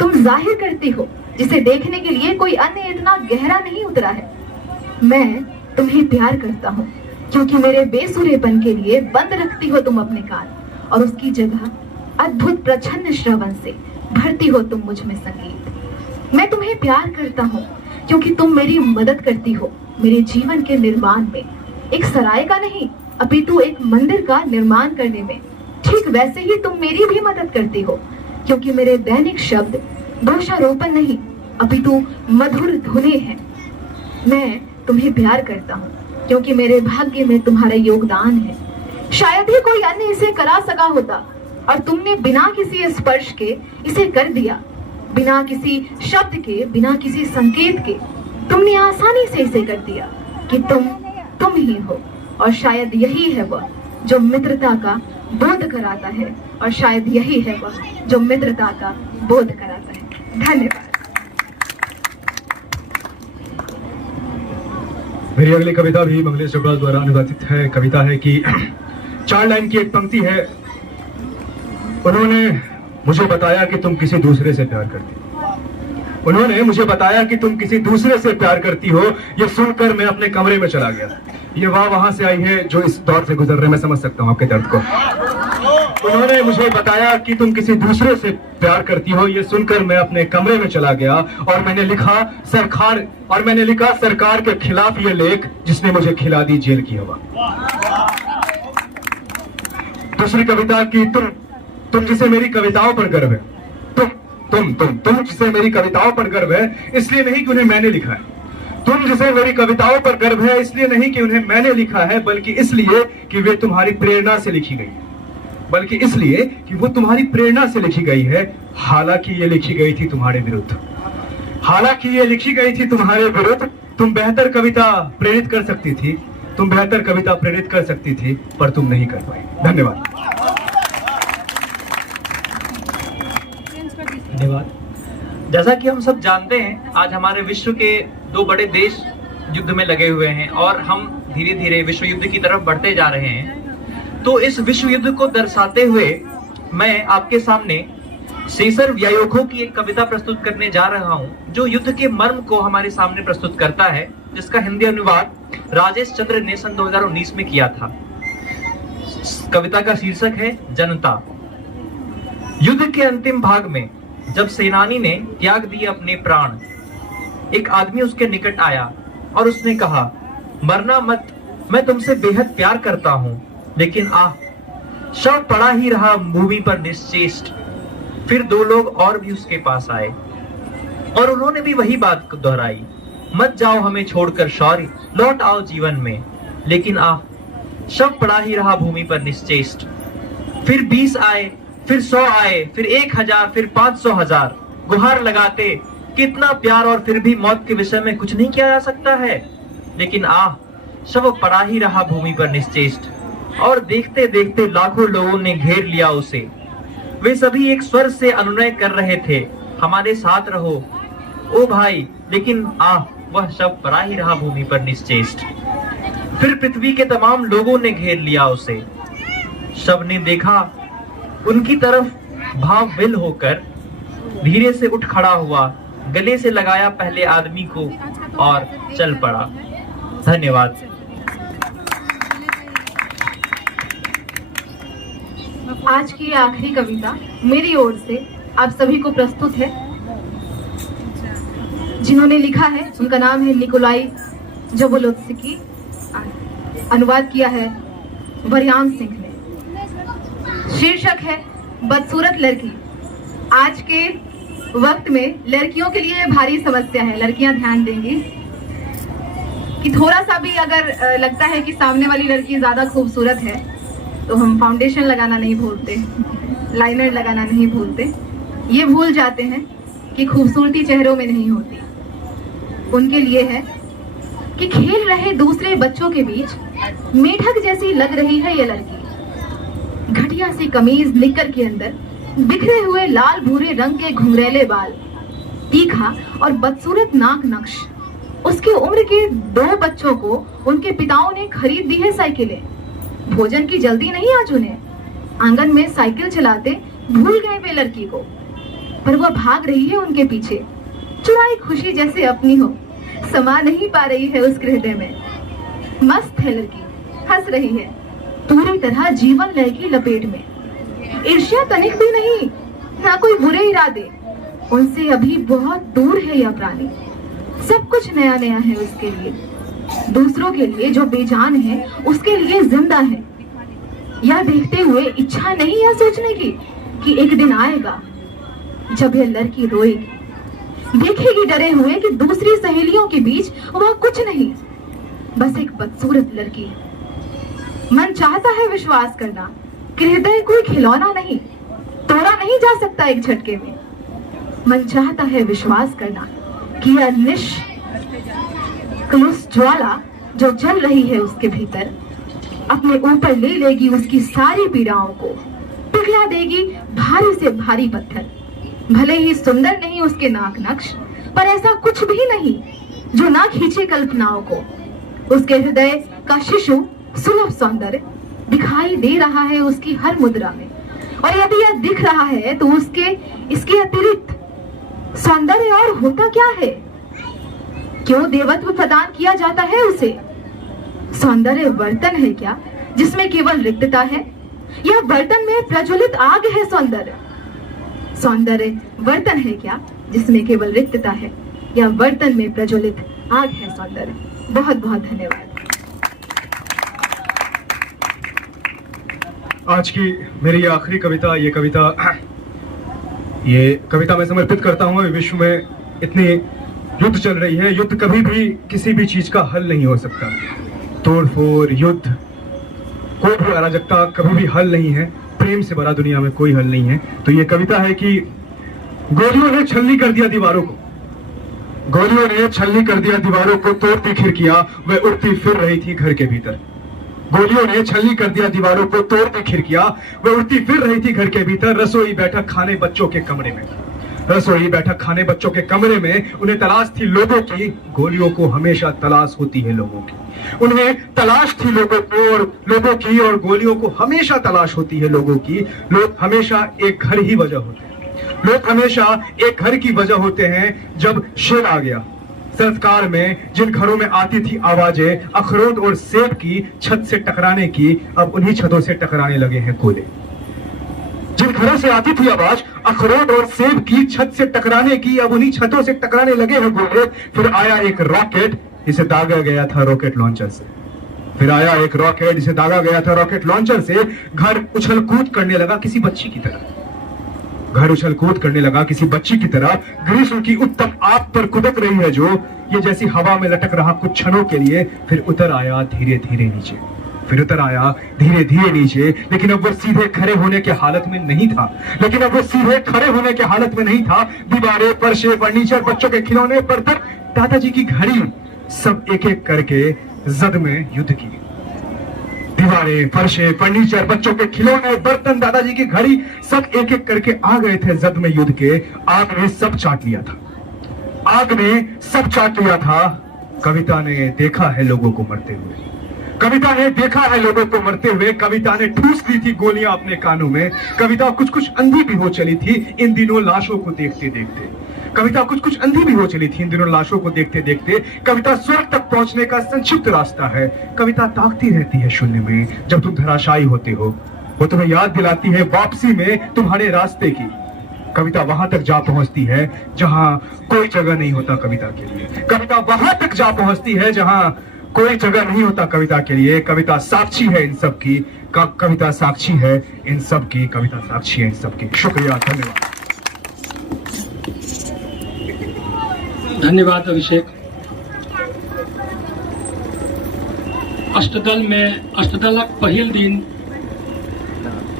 तुम जाहिर करती हो, जिसे देखने के लिए कोई अन्य इतना गहरा नहीं उतरा है। मैं तुम्हें प्यार करता हूँ क्योंकि मेरे बेसुरेपन के लिए बंद रखती हो तुम अपने कान और उसकी जगह अद्भुत प्रछन्न श्रवण से भरती हो तुम मुझ में संगीत। मैं तुम्हें प्यार करता हूँ क्योंकि तुम मेरी मदद करती हो मेरे जीवन के निर्माण में, एक सराय का नहीं अपितु एक मंदिर का निर्माण करने में। ठीक वैसे ही तुम मेरी भी मदद करती हो क्योंकि मेरे दैनिक शब्द दोषारोपण नहीं अपितु मधुर धुने हैं। मैं तुम्हें प्यार करता हूँ क्योंकि मेरे भाग्य में तुम्हारा योगदान है। शायद ही कोई अन्य इसे करा सका होता और तुमने बिना किसी स्पर्श के इसे कर दिया, बिना किसी शब्द के, बिना किसी संकेत के तुमने आसानी से इसे कर दिया कि तुम ही हो। और शायद यही है वह जो मित्रता का बोध कराता है, और शायद यही है वह जो मित्रता का बोध कराता है। धन्यवाद। मेरी अगली कविता भी मंगलेश जब्बाल द्वारा अनुवादित है। कविता है कि 4 लाइन की एक पंक्ति है। उन्होंने मुझे बताया कि तुम किसी दूसरे से प्यार करती हो। उन्होंने मुझे बताया कि तुम किसी दूसरे से प्यार करती हो। ये सुनकर मैं अपने कमरे में चला गया। ये वाह वहां से आई है जो इस दौर से गुजर रहे, मैं समझ सकता हूँ आपके दर्द को। उन्होंने मुझे बताया कि तुम किसी दूसरे से प्यार करती हो। ये सुनकर मैं अपने कमरे में चला गया और मैंने लिखा सरकार के खिलाफ ये लेख जिसने मुझे खिला दी जेल की हवा। दूसरी कविता की तुम जिसे मेरी कविताओं पर गर्व है, तुम जिसे मेरी कविताओं पर गर्व है इसलिए नहीं कि उन्हें मैंने लिखा है। तुम जिसे मेरी कविताओं पर गर्व है इसलिए नहीं कि उन्हें मैंने लिखा है, बल्कि इसलिए कि वे तुम्हारी प्रेरणा से लिखी गई है। बल्कि इसलिए कि वो तुम्हारी प्रेरणा से लिखी गई है। हालांकि ये लिखी गई थी तुम्हारे विरुद्ध। हालांकि ये लिखी गई थी तुम्हारे विरुद्ध। तुम बेहतर कविता प्रेरित कर सकती थी, पर तुम नहीं कर पाई। धन्यवाद। धन्यवाद। जैसा कि हम सब जानते हैं, आज हमारे विश्व के 2 बड़े देश युद्ध में लगे हुए हैं और हम धीरे धीरे विश्व युद्ध की तरफ बढ़ते जा रहे हैं। तो इस विश्व युद्ध को दर्शाते हुए मैं आपके सामने सेसर व्यायोखो की एक कविता प्रस्तुत करने जा रहा हूं, जो युद्ध के मर्म को हमारे सामने प्रस्तुत करता है, जिसका हिंदी अनुवाद राजेश चंद्र ने सन 2019 में किया था। कविता का शीर्षक है जनता। युद्ध के अंतिम भाग में जब सेनानी ने त्याग दिए अपने प्राण, एक आदमी उसके निकट आया और उसने कहा, मरना मत, मैं तुमसे बेहद प्यार करता हूं, लेकिन शव पड़ा ही रहा भूमि पर निश्चेष्ट। फिर 2 लोग और भी उसके पास आए और उन्होंने भी वही बात दोहराई, मत जाओ हमें छोड़कर शौर्य, लौट आओ जीवन में, लेकिन शव पड़ा ही रहा भूमि पर निश्चेष्ट। फिर 20 आए, फिर 100 आए, फिर 1000, फिर 500,000 गुहार लगाते, कितना प्यार, और फिर भी मौत के विषय में कुछ नहीं किया जा सकता है। लेकिन शव पड़ा ही रहा भूमि पर निश्चेष्ट। और देखते देखते लाखों लोगों ने घेर लिया उसे। वे सभी एक स्वर से अनुनय कर रहे थे, हमारे साथ रहो ओ भाई, लेकिन वह शव पड़ा ही रहा भूमि पर निश्चेष्ट। फिर पृथ्वी के तमाम लोगों ने घेर लिया उसे। शव ने देखा उनकी तरफ, भावविल होकर धीरे से उठ खड़ा हुआ, गले से लगाया पहले आदमी को और चल पड़ा। धन्यवाद। आज की आखिरी कविता मेरी ओर से आप सभी को प्रस्तुत है। जिन्होंने लिखा है उनका नाम है निकोलाई जबोलोत्स्की, अनुवाद किया है वरियाम सिंह ने। शीर्षक है बदसूरत लड़की। आज के वक्त में लड़कियों के लिए भारी समस्या है। लड़कियां ध्यान देंगी कि थोड़ा सा भी अगर लगता है कि सामने वाली लड़की ज्यादा खूबसूरत है तो हम फाउंडेशन लगाना नहीं भूलते, लाइनर लगाना नहीं भूलते। ये भूल जाते हैं कि खूबसूरती चेहरों में नहीं होती। उनके लिए है कि खेल रहे दूसरे बच्चों के बीच मेढक जैसी लग रही है ये लड़की। घटिया सी कमीज निक्कर के अंदर बिखरे हुए लाल भूरे रंग के घुंघरेले बाल, तीखा और बदसूरत नाक नक्श। उसकी उम्र के 2 बच्चों को उनके पिताओं ने खरीद दी है साइकिलें। भोजन की जल्दी नहीं आज उन्हें। आंगन में साइकिल चलाते भूल गए वे लड़की को, पर वह भाग रही है उनके पीछे, चुराई खुशी जैसे अपनी हो, समा नहीं पा रही है उसके हृदय में। मस्त है लड़की, फंस रही है, पूरी तरह जीवन लय की लपेट में। ईर्ष्या तनिक भी नहीं, ना कोई बुरे इरादे, उनसे अभी बहुत दूर है यह प्राणी। सब कुछ नया नया है उसके लिए, दूसरों के लिए जो बेजान है उसके लिए जिंदा है। यह देखते हुए इच्छा नहीं है सोचने की कि एक दिन आएगा जब यह लड़की रोएगी, देखेगी डरे हुए कि दूसरी सहेलियों के बीच वह कुछ नहीं, बस एक बदसूरत लड़की है। मन चाहता है विश्वास करना कि हृदय कोई खिलौना नहीं, तोड़ा नहीं जा सकता एक झटके में। मन चाहता है विश्वास करना कि यह निष्कलुष ज्वाला जो जल रही है उसके भीतर अपने ऊपर ले लेगी उसकी सारी पीड़ाओं को, पिघला देगी भारी से भारी पत्थर। भले ही सुंदर नहीं उसके नाक नक्श, पर ऐसा कुछ भी नहीं जो ना खींचे कल्पनाओं को। उसके हृदय का शिशु सुलभ सौंदर्य दिखाई दे रहा है उसकी हर मुद्रा में, और यदि यह दिख रहा है तो इसके अतिरिक्त सौंदर्य और होता क्या है? क्यों देवत्व प्रदान किया जाता है उसे? सौंदर्य बर्तन है क्या जिसमें केवल रिक्तता है? यह बर्तन में प्रज्वलित आग है सौंदर्य। सौंदर्य बर्तन है क्या जिसमें केवल रिक्तता है? यह बर्तन में प्रज्वलित आग है सौंदर्य। बहुत बहुत धन्यवाद। आज की मेरी आखिरी कविता, ये कविता मैं समर्पित करता हूँ। विश्व में इतनी युद्ध चल रही है, युद्ध कभी भी किसी भी चीज का हल नहीं हो सकता। तोड़फोड़, युद्ध, कोई भी अराजकता कभी भी हल नहीं है। प्रेम से बड़ा दुनिया में कोई हल नहीं है। तो ये कविता है कि गोलियों ने छलनी कर दिया दीवारों को, गोलियों ने छलनी कर दिया दीवारों को, तोड़ती खिड़कियां वह उड़ती फिर रही थी घर के भीतर। गोलियों ने छलनी कर दिया दीवारों को, तोड़ती खिड़कियां वह उड़ती फिर रही थी घर के भीतर। रसोई बैठक खाने बच्चों के कमरे में, रसोई बैठक खाने बच्चों के कमरे में उन्हें तलाश थी लोगों की। गोलियों को हमेशा तलाश होती है लोगों की, उन्हें तलाश थी लोगों की, और गोलियों को हमेशा तलाश होती है लोगों की। लोग हमेशा एक घर ही वजह होते हैं, लोग हमेशा एक घर की वजह होते हैं। जब शेर आ गया संस्कार में, जिन घरों में आती थी आवाजें अखरोट और सेब की छत से टकराने की, अब उन्हीं छतों से टकराने लगे हैं गोले। जिन घरों से आती थी आवाज अखरोट और सेब की छत से टकराने की, अब उन्हीं छतों से टकराने लगे हैं गोले। फिर आया एक रॉकेट जिसे दागा गया था रॉकेट लॉन्चर से, फिर आया एक रॉकेट जिसे दागा गया था रॉकेट लॉन्चर से। घर उछल कूद करने लगा किसी बच्ची की तरह, घर उछल कूद करने लगा किसी बच्ची की तरह। ग्रीष्म की उत्तम आग पर कुदक रही है जो, ये जैसी हवा में लटक रहा कुछ क्षणों के लिए, फिर उतर आया धीरे धीरे नीचे, फिर उतर आया धीरे धीरे नीचे। लेकिन अब वो सीधे खड़े होने के हालत में नहीं था, लेकिन अब वो सीधे खड़े होने के हालत में नहीं था। दीवारें, फर्शे, फर्नीचर, बच्चों के खिलौने, बर्तन, दादाजी की घड़ी, सब एक एक करके जद में युद्ध की। दीवारें, फर्शे, फर्नीचर, बच्चों के खिलौने, बर्तन, दादाजी की घड़ी, सब एक एक करके आ गए थे जद में युद्ध के। आग ने सब चाट लिया था, आग ने सब चाट लिया था। कविता ने देखा है लोगों को मरते हुए, कविता ने देखा है लोगों को मरते हुए। कविता ने ठूस दी थी गोलियां अपने कानों में। कविता कुछ कुछ अंधी भी हो चली थी इन दिनों लाशों को देखते देखते, कविता कुछ कुछ अंधी भी हो चली थी इन दिनों लाशों को देखते देखते। कविता स्वर्ग तक पहुंचने का संक्षिप्त रास्ता है। कविता ताकती रहती है शून्य में जब तुम धराशायी होते हो, वो तुम्हें याद दिलाती है वापसी में तुम्हारे रास्ते की। कविता वहां तक जा पहुंचती है जहां कोई जगह नहीं होता कविता के लिए, कविता वहां तक जा पहुंचती है जहां कोई जगह नहीं होता कविता के लिए। कविता साक्षी है इन सब की, कविता साक्षी है इन सब की, कविता साक्षी है इन सब की। शुक्रिया, धन्यवाद। धन्यवाद अभिषेक। अष्टदल में अष्टदलक पहिल दिन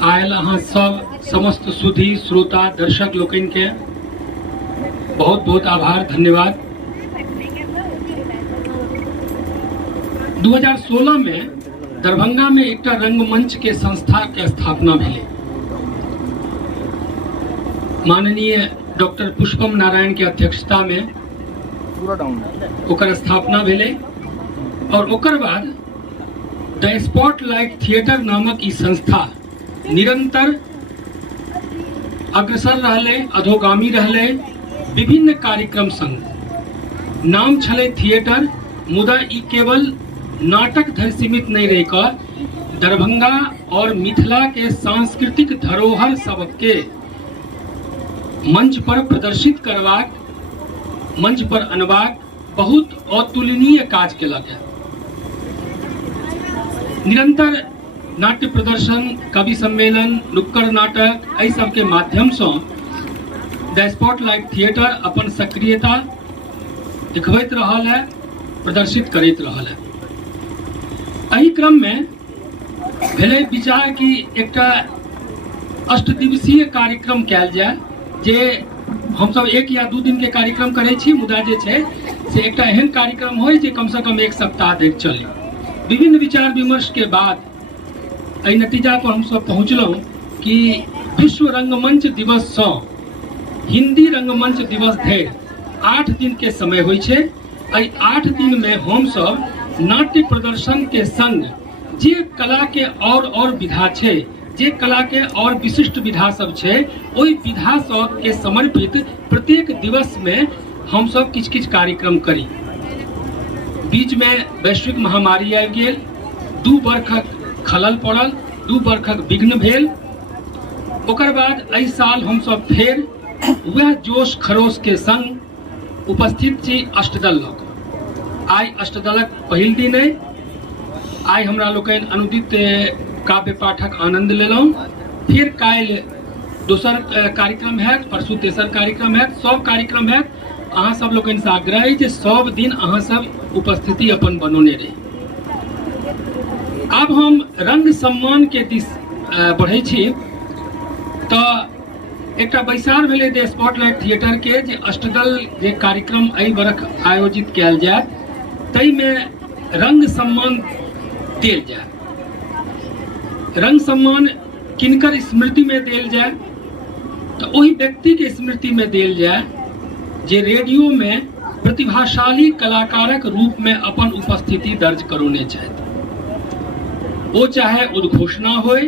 आयल अहाँ सब समस्त सुधी श्रोता दर्शक लोकन के बहुत बहुत आभार, धन्यवाद। 2016 में दरभंगा में एक रंगमंच के संस्था के स्थापना भेले। माननीय डॉक्टर पुष्पम नारायण के अध्यक्षता में ओकर स्थापना भेले, और ओकर बाद द स्पॉटलाइट थिएटर नामक ई संस्था निरंतर अग्रसर रहले, अधोगामी रहले। विभिन्न कार्यक्रम संग नाम छले थिएटर, मुदा ई केवल नाटक धरि सीमित नहीं रहकर दरभंगा और मिथिला के सांस्कृतिक धरोहर सबके मंच पर प्रदर्शित करबाक, मंच पर अनबाक बहुत अतुलनीय काज केलक है। निरंतर नाट्य प्रदर्शन, कवि सम्मेलन, नुक्कड़ नाटक एहि सबके माध्यम से द स्पॉटलाइट थिएटर अपन सक्रियता दिखबैत रहल है, प्रदर्शित करैत रहल है। एहि क्रम में भेलै विचार कि एकटा अष्टदिवसीय कार्यक्रम कयल जाय, जे हम सब 1 या 2 दिन के कार्यक्रम करै छी, मुदा जे छै से एकटा एहन कार्यक्रम होय जे कम से कम 1 सप्ताह धरि चले। विभिन्न विचार विमर्श के बाद एहि नतीजा पर हम सब पहुँचलहुँ कि विश्व रंगमंच दिवस से हिंदी रंगमंच दिवस धरि 8 दिन के समय होय छै। एहि 8 दिन में हम सब नाट्य प्रदर्शन के संग जे कला के और विधा छै, जे कला के और विशिष्ट विधा सब छै, ओहि विधा सब के समर्पित प्रत्येक दिवस में हम सब किछ कार्यक्रम करी। बीच में वैश्विक महामारी आबि गेल, 2 वर्षक खलल पड़ल, 2 वर्षक विघ्न भेल। ओकर बाद एहि साल हम सब फेर वह जोश खरोश के संग उपस्थित छी अष्टदल लोक। आइ अष्टदलक पहिल दिन है। आइ हमरा लोकनि अनुदित काव्य पाठक आनंद लेलहुँ। फिर काल्हि दोसर कार्यक्रम हैत, परसू तेसर कार्यक्रम हैत, सब कार्यक्रम हैत। अहाँ सब लोकनि से आग्रह है जे सब दिन अहाँ सब उपस्थिति अपन बनौने रही। अब हम रंग सम्मान के दिस बढ़ै छी। तो एकटा बैसार भेलै द स्पॉटलाइट थिएटर के जे अष्टदल जे कार्यक्रम एहि बरख आयोजित कयल जाय, तै में रंग सम्मान देल जाय। रंग सम्मान किनकर स्मृति में देल जाय, तो वही व्यक्ति के स्मृति में देल जाय जे रेडियो में प्रतिभाशाली कलाकारक रूप में अपन उपस्थिति दर्ज करौने छथि। वो चाहे उद्घोषणा होय,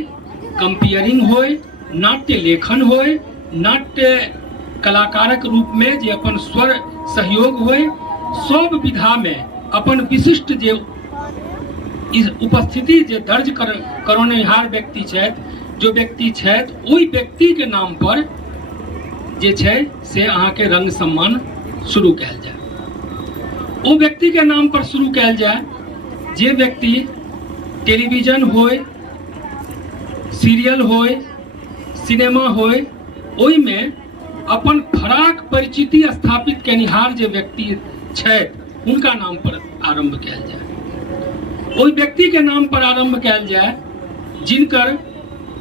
कंपेयरिंग होय, नाट्य लेखन होय, नाट्य कलाकारक रूप में जे अपन स्वर सहयोग होय, सब विधा में अपन विशिष्ट जे उपस्थिति जे दर्ज करौनिहार व्यक्ति छथि, जो व्यक्ति छथि, ओहि व्यक्ति के नाम पर जे छै से अहाँ के रंग सम्मान शुरू कयल जाय। ओ व्यक्ति के नाम पर शुरू कयल जाय जे व्यक्ति टेलीविजन होय, सीरियल होय, सिनेमा होय, ओहि में अपन फराक परिचिति स्थापित केनिहार जे व्यक्ति छथि, हुनका नाम पर आरंभ कयल जाय। ओहि व्यक्ति के नाम पर आरंभ कयल जाय जिनकर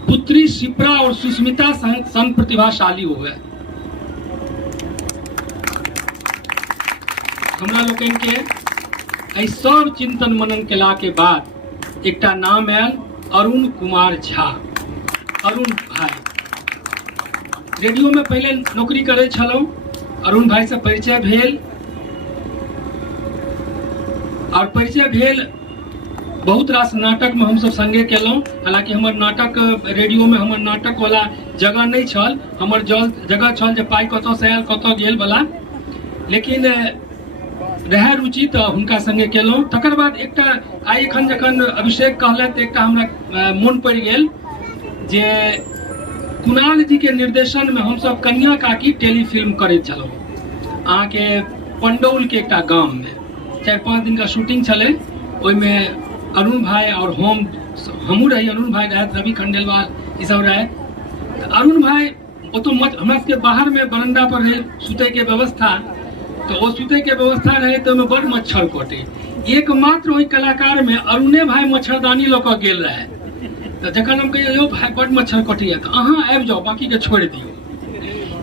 पुत्री शिप्रा और सुस्मिता सन प्रतिभाशाली हुए। हमरा लोकनि के एहि सब चिंतन मनन केला के बाद एकटा नाम आयल, अरुण कुमार झा। अरुण भाई रेडियो में पहले नौकरी करे छलहुँ। अरुण भाई से परिचय भेल और परिचय भेल बहुत रास नाटक में हम सब संगे केलहुँ। हालांकि हमर नाटक रेडियो में हमर नाटक वाला जगह नहीं छल, हमर जगह छल जे पाई कतौ से आयल कतौ गेल वाला, लेकिन रहे रुचि तो हुनका संगे केलहुँ। तकर बाद एकटा आइ एखन जखन अभिषेक कहलथि तऽ एकटा हमरा मोन पड़ि गेल जे कुणाल जी के निर्देशन में हम सब कन्या काकी टेलीफिल्म करैत छलहुँ अहाँ के पंडौल के एकटा गाम में। 4-5 दिन का शूटिंग छलै, ओहिमे अरुण भाई और हमहूँ रही, अरुण भाई रहत, रवि खंडेलवाल ई सब रहे। अरुण भाई ओतो हमरा सबके बाहर में बरंडा पर रहे सुते के व्यवस्था, तो वो सुते के व्यवस्था रहे तो में बड़ मच्छर कटे। एकमात्र वही कलाकार में अरुणे भाई मच्छरदानी लऽ कऽ गेल रहे। तो जखन हम कहिए यौ भाई बड़ मच्छर कटैया तो अहाँ आबि जाओ, बाकी के छोड़ दियो।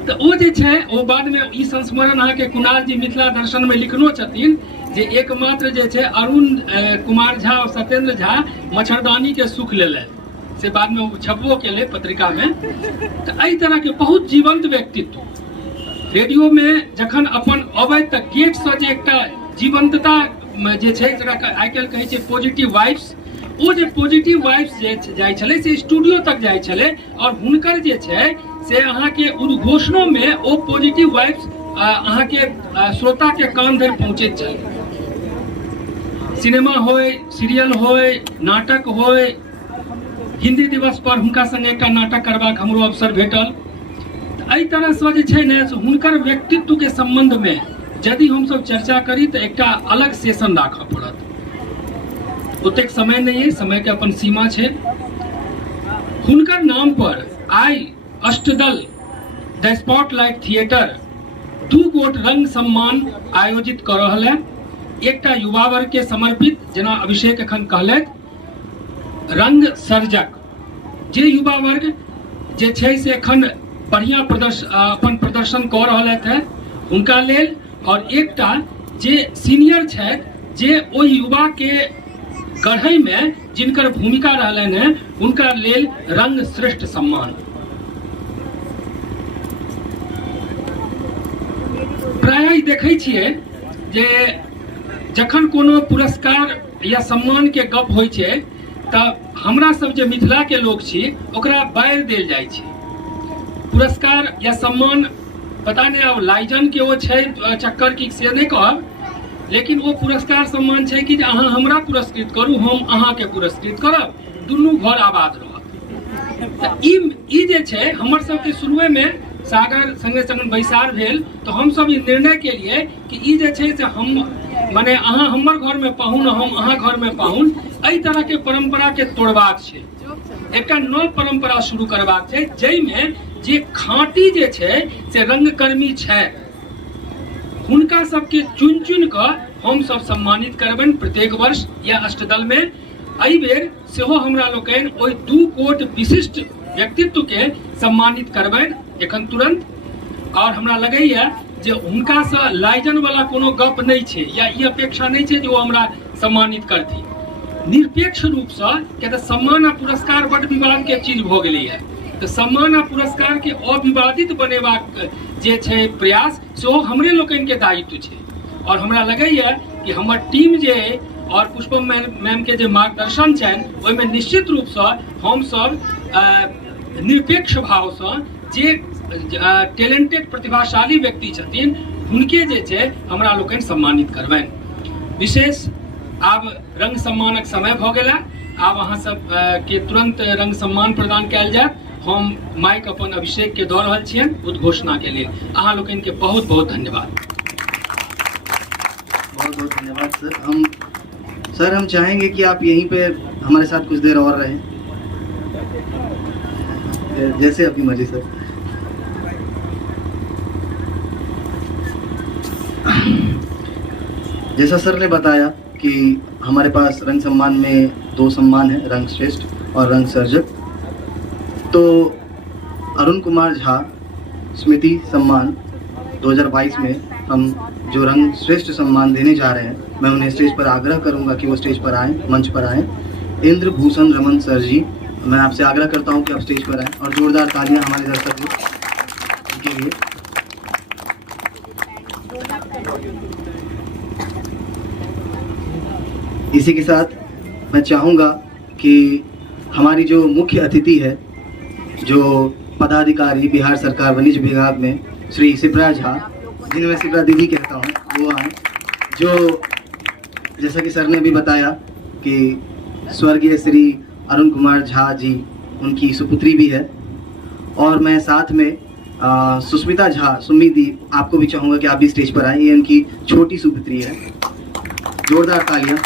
तो वो जे छै ओ बाद में ई संस्मरण अहाँ के कुणाल जी मिथिला दर्शन में लिखनो छथिन जे एकमात्र जे छै अरुण कुमार झा और सत्येंद्र झा मच्छरदानी के सुख लेले, से बाद में वो छपबो केले पत्रिका में। तो एहि तरह के बहुत जीवंत व्यक्तित्व रेडियो में जखन अपन अबै तक गेट से जे एकटा जीवंतता जे छै जकरा आइ काल्हि कहै छै पॉजिटिव वाइब्स, ओ जे पॉजिटिव वाइब्स जे जाइ छलै से स्टूडियो तक जाइ छलै और हुनकर जे छै से अहाँ के उद्घोषणों में ओ पॉजिटिव वाइब्स अहाँ के श्रोता के कान धरि पहुँचैत छलै। सिनेमा होय, सीरियल होय, नाटक होय, हिंदी दिवस पर हुनका संगे एकटा नाटक करबाक हमरो अवसर भेटल। एहि तरह से जे छै ने हुनकर व्यक्तित्व के संबंध में यदि हम सब चर्चा करी तो एकटा अलग सेशन राखऽ पड़त। ओतेक समय नहीं है, समय के अपन सीमा छै। हुनकर नाम पर आई अष्टदल द स्पॉटलाइट थिएटर 2 गोट रंग सम्मान आयोजित कर रहल है। एकटा युवा वर्ग के समर्पित, जेना अभिषेक एखन कहलैथ, रंग सर्जक जे युवा वर्ग जे छै से एखन बढ़िया अपन प्रदर्शन कऽ रहल है हुनका लेल, और एकटा जे सीनियर छथि जे ओहि युवा के गढ़ै में जिनकर भूमिका रहलनि हैं हुनका लेल रंग श्रेष्ठ सम्मान। प्राय देखै छियै जे जखन कोनो पुरस्कार या सम्मान के गप होइ छै तऽ हमरा सब जे मिथिला के लोग छी ओकरा बाढ़ि देल जाइ छै। पुरस्कार या सम्मान पता नहीं अब लाइजन के वो छै चक्कर की से नहीं कहब, लेकिन वो पुरस्कार सम्मान छै कि अहाँ हमरा पुरस्कृत करू, हम अहाँ के पुरस्कृत करब, दुनू घर आबाद रहत। ई जे छै हमर सब के शुरुए में सागर संगे संग बैसार भेल तो हम सब ई निर्णय के लिए कि ई जे छै से हम माने अहाँ हमर घर में पाहुन, हम अहाँ घर में पाहुन, एहि तरह के परंपरा के तोड़बाक छै। एकटा नव परंपरा शुरू करबाक छै जै में जे खाँटी जे छै से रंगकर्मी छै हुनका सबके चुन चुन कऽ हम सब सम्मानित करबनि प्रत्येक वर्ष या अष्टदल में। एहि बेर सेहो हमरा लोकनि ओहि 2 गोट विशिष्ट व्यक्तित्व के सम्मानित करबनि एखन तुरंत। और हमरा लगैया जे हुनका से लाइजन वाला कोनो गप नहीं छै या ई अपेक्षा नहीं छै जे वो हमरा सम्मानित करती। निरपेक्ष रूप से किया तऽ सम्मान आ पुरस्कार बड़ विवाद के चीज भ गेलै है, तो सम्मान आ पुरस्कार के अविवादित बनेबाक जे छै प्रयास सेहो हमरे लोकनि के दायित्व छै। और हमरा लगैया कि हमर टीम जे और पुष्पम मैम के जे मार्गदर्शन छनि ओहिमे निश्चित रूप से हम सब निरपेक्ष भाव से जे टैलेंटेड प्रतिभाशाली व्यक्ति छथिन हुनके जे छै हमरा लोकनि सम्मानित करबनि। विशेष आब रंग सम्मानक समय भ गेला, आब अहाँ सब के तुरंत रंग सम्मान प्रदान कयल जायत। हम माइक अपन अभिषेक के दऽ रहल छियनि उद्घोषणा के लिए। अहाँ लोकनि के बहुत बहुत धन्यवाद। बहुत बहुत धन्यवाद सर। हम चाहेंगे कि आप यहीं पे हमारे साथ कुछ देर और रहें, जैसे अपनी मर्जी सर। जैसा सर ने बताया कि हमारे पास रंग सम्मान में 2 सम्मान है, रंग श्रेष्ठ और रंग सर्जक। तो अरुण कुमार झा स्मृति सम्मान 2022 में हम जो रंग श्रेष्ठ सम्मान देने जा रहे हैं, मैं उन्हें स्टेज पर आग्रह करूंगा कि वो स्टेज पर आएँ, मंच पर आएँ। इंद्र भूषण रमन सर जी, मैं आपसे आग्रह करता हूं कि आप स्टेज पर आएँ और जोरदार तालियां हमारे दर्शकों के लिए। इसी के साथ मैं चाहूँगा कि हमारी जो मुख्य अतिथि है, जो पदाधिकारी बिहार सरकार वाणिज्य विभाग में श्री शिप्रा झा, जिन्हें मैं शिप्रा दीदी कहता हूँ, वो आए, जो जैसा कि सर ने भी बताया कि स्वर्गीय श्री अरुण कुमार झा जी उनकी सुपुत्री भी है। और मैं साथ में सुस्मिता झा, सुम्मी दी, आपको भी चाहूँगा कि आप भी स्टेज पर आएँ, ये उनकी छोटी सुपुत्री है। जोरदार तालियां।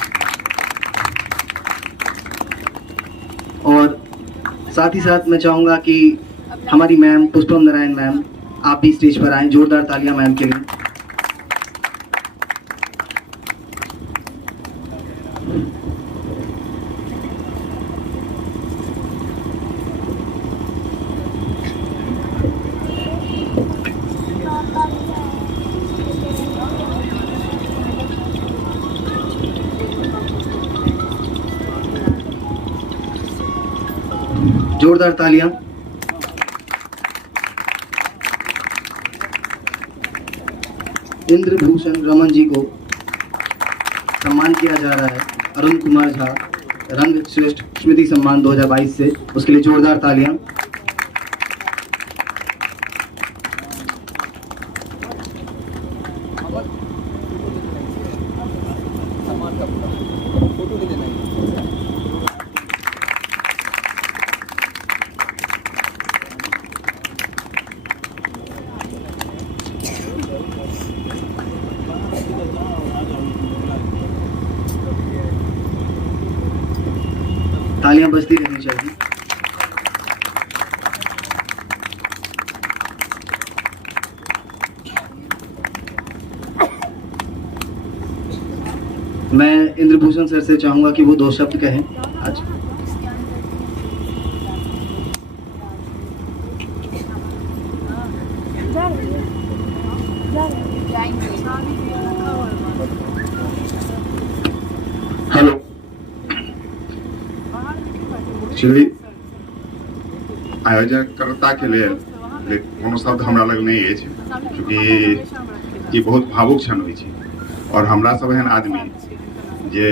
और साथ ही साथ मैं चाहूँगा कि हमारी मैम पुष्पम नारायण मैम, आप भी स्टेज पर आएँ, जोरदार तालियां मैम के लिए। जोरदार तालियां। इंद्र भूषण रमन जी को सम्मान किया जा रहा है, अरुण कुमार झा रंग श्रेष्ठ स्मृति सम्मान 2022 से, उसके लिए जोरदार तालियां। तालियां बजती रहनी चाहिए। मैं इंद्रभूषण सर से चाहूंगा कि वो 2 शब्द कहें आज। हेलो, एक्चुअली आयोजकर्ता के लिए कोनो शब्द हमरा लग नहीं है, क्योंकि ये बहुत भावुक क्षण होइ छै और हमरा सब एहन आदमी जे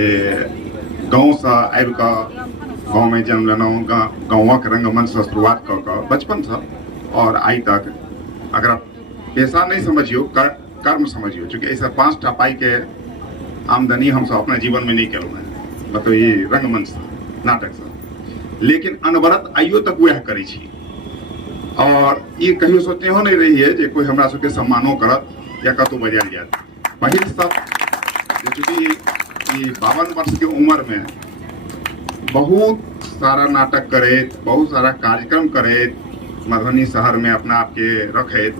गाँव से आबि कऽ गाँव में जन्म लेलहुँ, गाँवक रंगमंच से शुरुआत कऽ कऽ बचपन से और आइ तक अगर पेशा नहीं समझियो, कर्म समझियो, चूँकि ऐसा 5 टा पाई के आमदनी हम सब अपने जीवन में नहीं केलहुँ हैं, मतलब ये रंगमंच से, नाटक से, लेकिन अनवरत आइयो तक वह करै छी और ये कहियो सोचने नहीं रही है जे कोई हमरा सबके सम्मानो करत या कतौ बजायल जायत। पहिल सब चूँकि ये 52 वर्ष के उम्र में बहुत सारा नाटक करैत, बहुत सारा कार्यक्रम करैत, मधुबनी शहर में अपना आपके रखैत,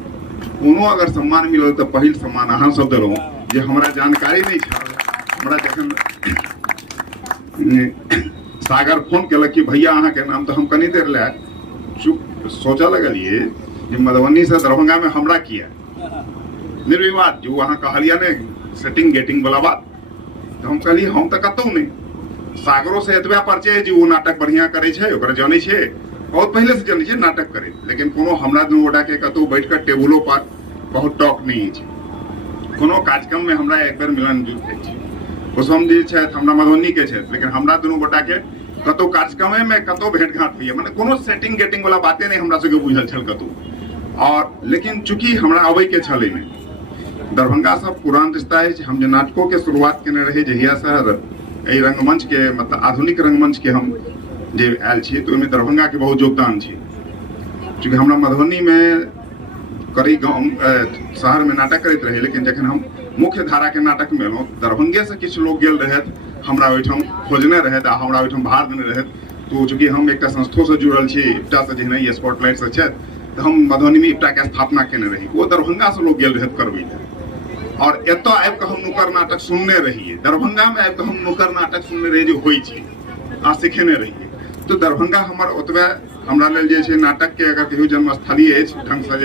कोनो अगर सम्मान मिलल तो पहिल सम्मान अहाँ सब देलहुँ जे हमरा जानकारी नहीं छल। हमरा जखन सागर फोन केलक कि भैया अहाँ के नाम, तो हम कनी देर ले चुप सोचा लगलिए जे मधुबनी से दरभंगा में हमरा किया निर्विवाद जो वहाँ कहलिया ने सेटिंग गेटिंग वाला बात, तो हम कहलिए हम तो कतौ नहीं, सागरों से एतबा परिचय है जे वो नाटक बढ़िया करे छे, ओकरा जानै छे, बहुत पहले से जानै छे नाटक करे, लेकिन कोनो हमरा दुनू गोटा के कतौ बैठ कर टेबुलो पर बहुत टॉक नहीं है। कोनो कार्यक्रम में हमरा एक बेर मिलन जुल छै, कुसुम जी छथि हमरा मधुबनी के छथि, लेकिन हमरा दुनू गोटा के कतौ कार्यक्रम में कतौ भेंट घाट हुई, माने कोनो सेटिंग गेटिंग वाला बातें नहीं हमरा सबके बुझल छल कतौ। और लेकिन चूंकि हमरा अबै के छलै में दरभंगा से पुरान रिश्ता है, हम जो नाटकों के शुरुआत केने रहे जहिया से रंगमंच के, मतलब आधुनिक रंगमंच के हम जे आयल छी, तो ओहिमे दरभंगा के बहुत योगदान छै। चूँकि हमरा मधुबनी में करी गाँव शहर में नाटक करैत रहे, लेकिन जखन हम मुख्य धारा के नाटक में एलहुँ, दरभंगे से किछु लोग गेल रहथि, हमरा ओहिठाम खोजने रहथि आ हमरा ओहिठाम भार देने रहथि। तो चूँकि हम एकटा संस्थो से जुड़ल छी, इप्टा से जेहन ये स्पॉटलाइट से छथि, तो हम मधुबनी में इप्टा के स्थापना केने रही, वो दरभंगा से लोग गेल रहथि करबै ले, और एतऽ आबि कऽ हम नुक्कड़ नाटक सुनने रहिए, दरभंगा में आबि कऽ हम नुक्कड़ नाटक सुनने रहिए जे होइ छै आ सिखेने रहिए। तो दरभंगा हमर ओतबे हमरा लेल जे छै नाटक के अगर कहियो जन्मस्थली अछि ढंग से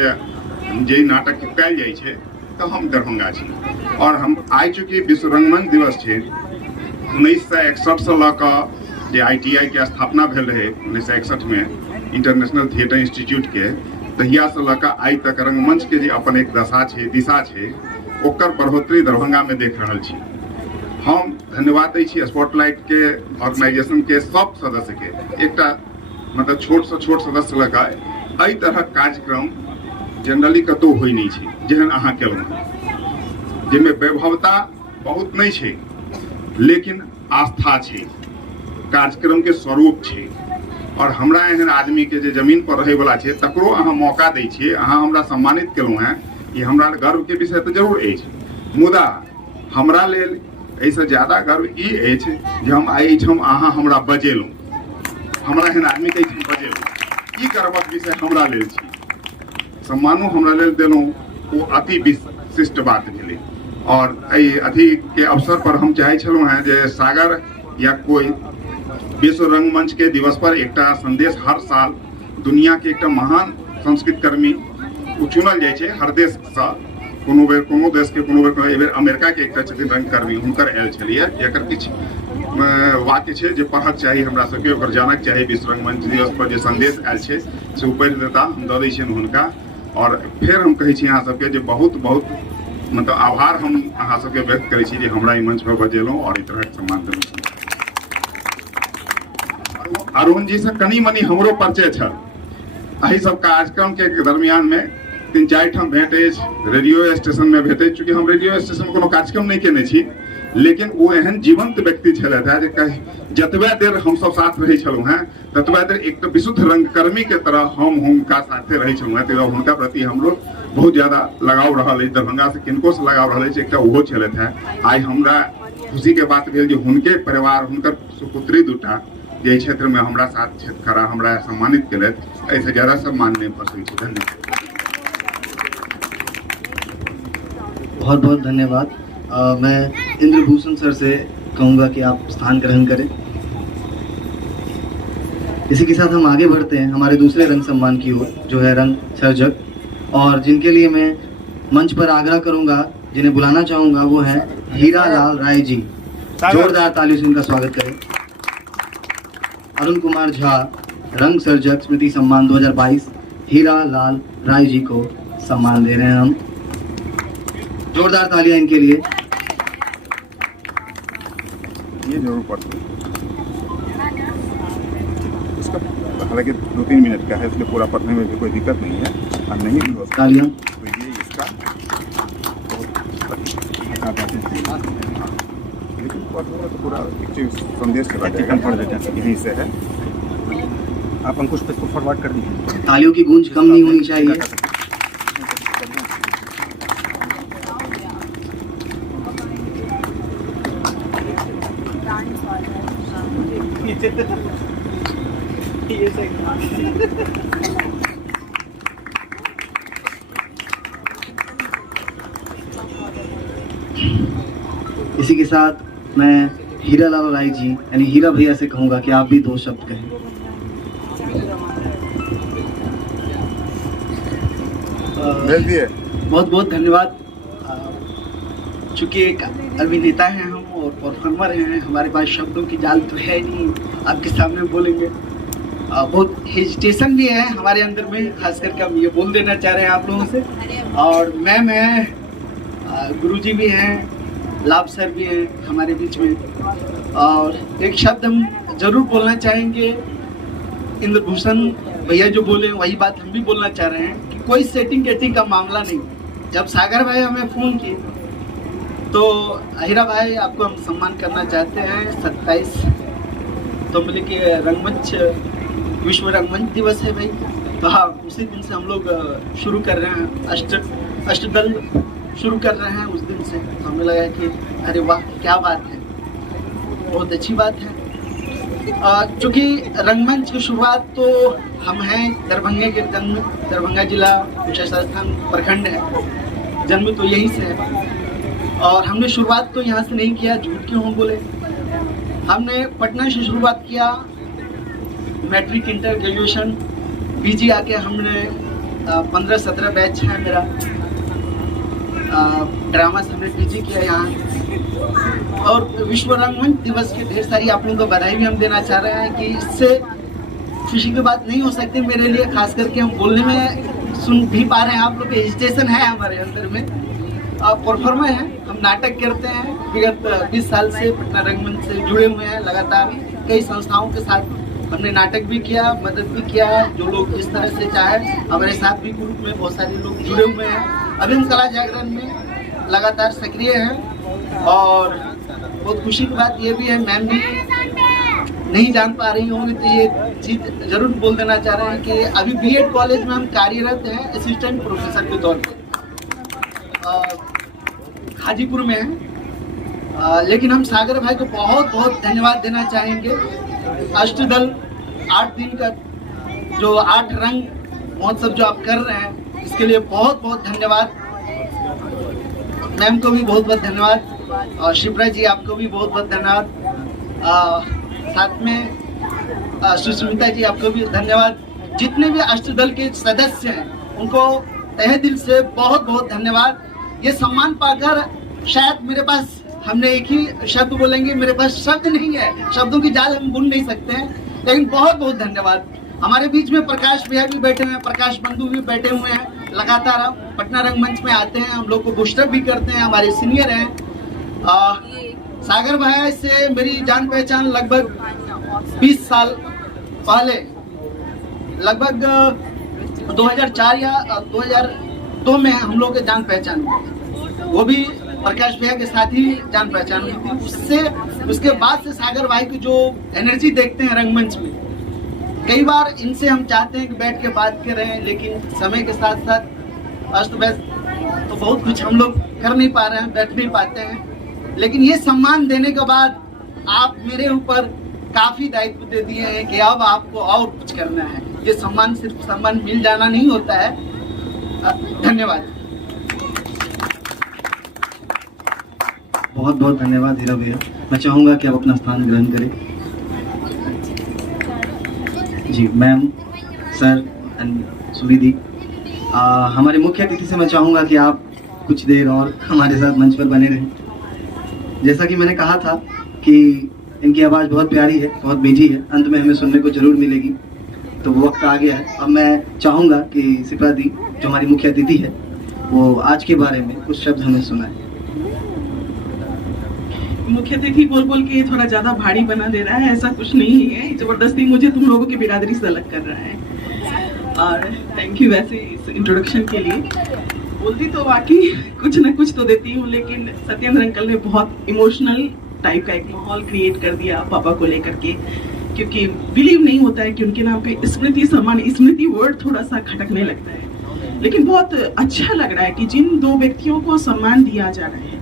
जे नाटक कयल जाइ छै, तो हम दरभंगा छी। और हम आइ चूँकि विश्व रंगमंच दिवस छै 1961 से लऽ कऽ जे ITI के स्थापना भेल रहे 1961 में इंटरनेशनल थिएटर इंस्टीट्यूट के, तहिया से लऽ कऽ आइ तक रंगमंच के जे अपन एक दशा छै, दिशा छै, ओकर बढ़ोतरी दरभंगा में देख रहल छी। हम धन्यवाद दै छी स्पॉटलाइट के ऑर्गेनाइजेशन के सब सदस्य के, एकटा मतलब छोट से छोट सदस्य लगा एहि तरह कार्यक्रम जनरली कतौ होइ नहीं छै, जेहन अहाँ केलहुँ, जाहिमे वैभवता बहुत नहीं छै, लेकिन आस्था छै, कार्यक्रम के स्वरूप छै। और हमरा एहन आदमी के जे जमीन पर रहे वाला छै, तकरो अहाँ मौका दै छियै, अहाँ हमरा सम्मानित केलहुँ हैं, ये हमरा गर्व के विषय तो जरूर अछि, मुदा हमरा लेल ऐसे ज्यादा गर्व ई अछि जे हम आइ हम अहाँ हमरा बजेलहुँ, हमरा एहन आदमी के बजेलहुँ, ई गर्वक विषय हमरा लेल छी। सम्मानो हमरा लेल देलहुँ, वो अति विशिष्ट बात भेलै। और अथी के अवसर पर हम चाहे छलहुँ हैं जे सागर या कोई विश्व रंगमंच के दिवस पर एकटा संदेश हर साल दुनिया के एकटा महान संस्कृत कर्मी चुनल जाइ छै हर देश से, कोनो बेर कोनो देश के, कोनो बेर एहि बेर अमेरिका के एकटा छथिन रंगकर्मी, हुनकर आयल छलियै, एकर किछु वाक्य छै जे पढ़क चाही हमरा सबके, ओकर जानक चाही। विश्व रंगमंच दिवस पर जे संदेश आयल छै से पढ़ि देता, हम दऽ दै छियनि हुनका। और फिर हम कहै छी अहाँ सबके जे बहुत बहुत मतलब आभार हम अहाँ सबके व्यक्त करै छी जे हमरा ई मंच पर बजेलहुँ और ई तरहक सम्मान देलहुँ। अरुण जी से कनी मनी हमरो परिचय छल, एहि सब कार्यक्रम के दरमियान में 3-4 ठाम भेंट अछि, रेडियो स्टेशन में भेट अछि। चूँकि हम रेडियो स्टेशन में कोनो कार्यक्रम नहीं केने छी, लेकिन वो एहन जीवंत व्यक्ति छलथि है जे जतबे देर हम सब साथ रहे छलहुँ हैं, ततबे देर एक तो विशुद्ध रंगकर्मी के तरह हम हुनका साथे रहे छलहुँ हैं, तो हुनका प्रति हमरो बहुत ज्यादा लगाव रहल अछि। दरभंगा से किनको से लगाव रहल अछि, एकटा ओहो छलथि है। आइ हमरा खुशी के बात भेल जे हुनके परिवार, हुनकर सुपुत्री 2टा जे क्षेत्र में हमरा साथ क्षेत्रकरा हमरा सम्मानित केले, ऐसे ज्यादा सम्मान नहीं भऽ सकै छै। धन्यवाद। बहुत बहुत धन्यवाद। मैं इंद्रभूषण सर से कहूँगा कि आप स्थान ग्रहण करें। इसी के साथ हम आगे बढ़ते हैं हमारे दूसरे रंग सम्मान की ओर, जो है रंग सर्जक, और जिनके लिए मैं मंच पर आग्रह करूंगा, जिन्हें बुलाना चाहूंगा, वो है हीरा लाल राय जी। जोरदार तालियों से इनका स्वागत करें। अरुण कुमार झा, रंग सर्जक स्मृति सम्मान 2022, हीरा लाल राय जी को सम्मान दे रहे हैं हम। जोरदार तालियां इनके लिए। ये जरूर पढ़ते इसका, हालांकि 2-3 मिनट का है, इसलिए पूरा पढ़ने में भी कोई दिक्कत नहीं है, और नहीं भी हो सकता। तालियां। तो ये इसका लेकिन पढ़ूंगा तो पूरा एक चीज संदेश चला जाएगा। पढ़ देते हैं, यहीं से है। आप अंकुश पे इसको फॉरवर्ड कर दीजिए। तालियों की गूंज कम नहीं होनी चाहिए। इसी के साथ मैं हीरा लाल राय जी यानी हीरा भैया से कहूंगा कि आप भी 2 शब्द कहें। बहुत बहुत धन्यवाद। चूँकि एक अभिनेता हैं हम और परफॉर्मर हैं, हमारे पास शब्दों की जाल तो है नहीं, आपके सामने बोलेंगे। बहुत हेजिटेशन भी है हमारे अंदर में, खास करके हम ये बोल देना चाह रहे हैं आप लोगों से। और मैम है, गुरुजी भी हैं, लाभ सर भी हैं हमारे बीच में। और एक शब्द हम जरूर बोलना चाहेंगे, इंद्रभूषण भैया जो बोले वही बात हम भी बोलना चाह रहे हैं कि कोई सेटिंग का मामला नहीं। जब सागर भाई हमें फ़ोन किए तो हीरा भाई आपको हम सम्मान करना चाहते हैं। 27 तो मिले कि रंगमंच, विश्व रंगमंच दिवस है भाई, तो हाँ उसी दिन से हम लोग शुरू कर रहे हैं, अष्टदल शुरू कर रहे हैं उस दिन से। तो हमें लगा कि अरे वाह क्या बात है, बहुत अच्छी बात है। चूँकि रंगमंच की शुरुआत तो हम हैं दरभंगा के जन्म, दरभंगा जिला कुशेश्वरस्थान प्रखंड है, जन्म तो यहीं से है। और हमने शुरुआत तो यहाँ से नहीं किया, झूठ क्यों हम बोले। हमने पटना से शुरुआत किया, मैट्रिक, इंटर, ग्रेजुएशन, पीजी आके हमने 15-17 बैच है मेरा। ड्रामा से हमने पीजी किया यहाँ। और विश्व रंगमंच दिवस की ढेर सारी आप लोगों को बधाई भी हम देना चाह रहे हैं कि इससे खुशी की बात नहीं हो सकती मेरे लिए, खास करके हम बोलने में सुन भी पा रहे हैं आप लोग के हेजिटेशन है हमारे अंदर में। परफॉर्मर हैं, हम नाटक करते हैं, विगत 20 साल से पटना रंगमंच से जुड़े हुए हैं। लगातार कई संस्थाओं के साथ हमने नाटक भी किया, मदद भी किया, जो लोग जिस तरह से चाहे। हमारे साथ भी ग्रुप में बहुत सारे लोग जुड़े हुए हैं, अभी हम कला जागरण में लगातार सक्रिय हैं। और बहुत खुशी की बात ये भी है, मैम भी नहीं जान पा रही होंगी तो ये चीज़ जरूर बोल देना चाह रहे हैं कि अभी बीएड कॉलेज में हम कार्यरत हैं असिस्टेंट प्रोफेसर के तौर पर, हाजीपुर में है। लेकिन हम सागर भाई को बहुत बहुत धन्यवाद देना चाहेंगे। अष्टदल 8 दिन का जो 8 रंग महोत्सव जो आप कर रहे हैं, इसके लिए बहुत बहुत धन्यवाद। मैम को भी बहुत बहुत धन्यवाद, और शिप्रा जी आपको भी बहुत बहुत धन्यवाद। साथ में सुष्मिता जी आपको भी धन्यवाद। जितने भी अष्टदल के सदस्य हैं उनको तहे दिल से बहुत बहुत धन्यवाद। ये सम्मान पाकर शायद मेरे पास, हमने एक ही शब्द बोलेंगे, मेरे पास शब्द नहीं है, शब्दों की जाल हम बुन नहीं सकते हैं, लेकिन बहुत बहुत धन्यवाद। हमारे बीच में प्रकाश भैया भी बैठे हुए हैं, प्रकाश बंधु भी बैठे हुए हैं। लगातार हम पटना रंगमंच में आते हैं, हम लोग को बूस्टअप भी करते हैं, हमारे सीनियर हैं। सागर भाई से मेरी जान पहचान लगभग 20 साल पहले, लगभग 2004 या 2002 में हम लोग के जान पहचान हुई। वो भी प्रकाश भैया के साथ ही जान पहचान हुई थी। उससे उसके बाद से सागर भाई की जो एनर्जी देखते हैं रंगमंच में, कई बार इनसे हम चाहते हैं कि बैठ के बात करें, लेकिन समय के साथ साथ अस्त व्यस्त तो बहुत कुछ हम लोग कर नहीं पा रहे हैं, बैठ नहीं पाते हैं। लेकिन ये सम्मान देने के बाद आप मेरे ऊपर काफी दायित्व दे दिए हैं कि अब आपको और कुछ करना है। ये सम्मान सिर्फ सम्मान मिल जाना नहीं होता है। धन्यवाद। बहुत बहुत धन्यवाद हीरा भैया। मैं चाहूँगा कि आप अपना स्थान ग्रहण करें। जी मैम, सर एंड सुनिधि, हमारे मुख्य अतिथि से मैं चाहूँगा कि आप कुछ देर और हमारे साथ मंच पर बने रहें। जैसा कि मैंने कहा था कि इनकी आवाज़ बहुत प्यारी है, बहुत मीठी है, अंत में हमें सुनने को जरूर मिलेगी। तो वो वक्त आ गया है। अब मैं चाहूँगा कि सिप्रा दी, जो हमारी मुख्य अतिथि है, वो आज के बारे में कुछ शब्द हमें सुनाए। मुख्य अतिथि बोल बोल के थोड़ा ज्यादा भारी बना दे रहा है, ऐसा कुछ नहीं है। जबरदस्ती मुझे तुम लोगों की बिरादरी से अलग कर रहा है। और थैंक यू वैसे इस इंट्रोडक्शन के लिए। बोलती तो वाकई कुछ ना कुछ तो देती हूँ, लेकिन सत्येंद्र अंकल ने बहुत इमोशनल टाइप का एक माहौल क्रिएट कर दिया पापा को लेकर के, क्योंकि बिलीव नहीं होता है कि उनके नाम पे स्मृति सम्मान, स्मृति वर्ड थोड़ा सा खटकने लगता है। लेकिन बहुत अच्छा लग रहा है कि जिन दो व्यक्तियों को सम्मान दिया जा रहा है